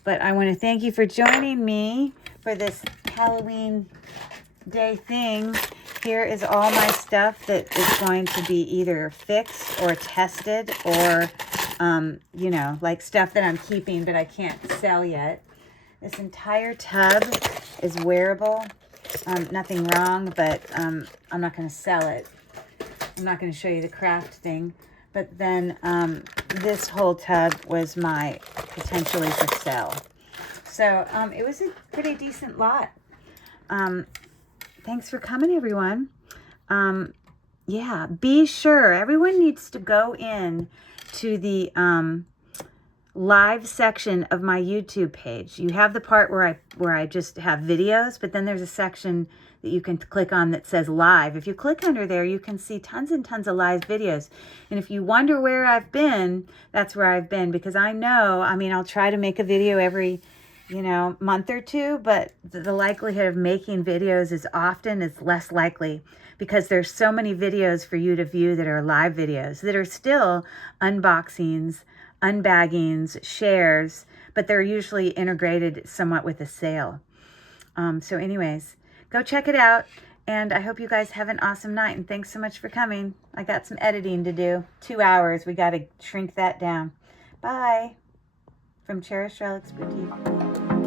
But I want to thank you for joining me for this Halloween day thing. Here is all my stuff that is going to be either fixed or tested or, you know, like stuff that I'm keeping but I can't sell yet. This entire tub is wearable. Nothing wrong, but I'm not going to sell it. I'm not going to show you the craft thing. But then this whole tub was my potentially for sale. So it was a pretty decent lot. Thanks for coming, everyone. Yeah, be sure. Everyone needs to go in to the live section of my YouTube page. You have the part where I just have videos, but then there's a section that you can click on that says live. If you click under there, you can see tons and tons of live videos. And if you wonder where I've been, that's where I've been, because I know, I mean, I'll try to make a video every, you know, month or two, but the likelihood of making videos is less likely because there's so many videos for you to view that are live videos that are still unboxings, unbaggings, shares, but they're usually integrated somewhat with a sale. So anyways, go check it out, and I hope you guys have an awesome night, and thanks so much for coming. I got some editing to do. 2 hours. We got to shrink that down. Bye. From Cherished Relics Boutique.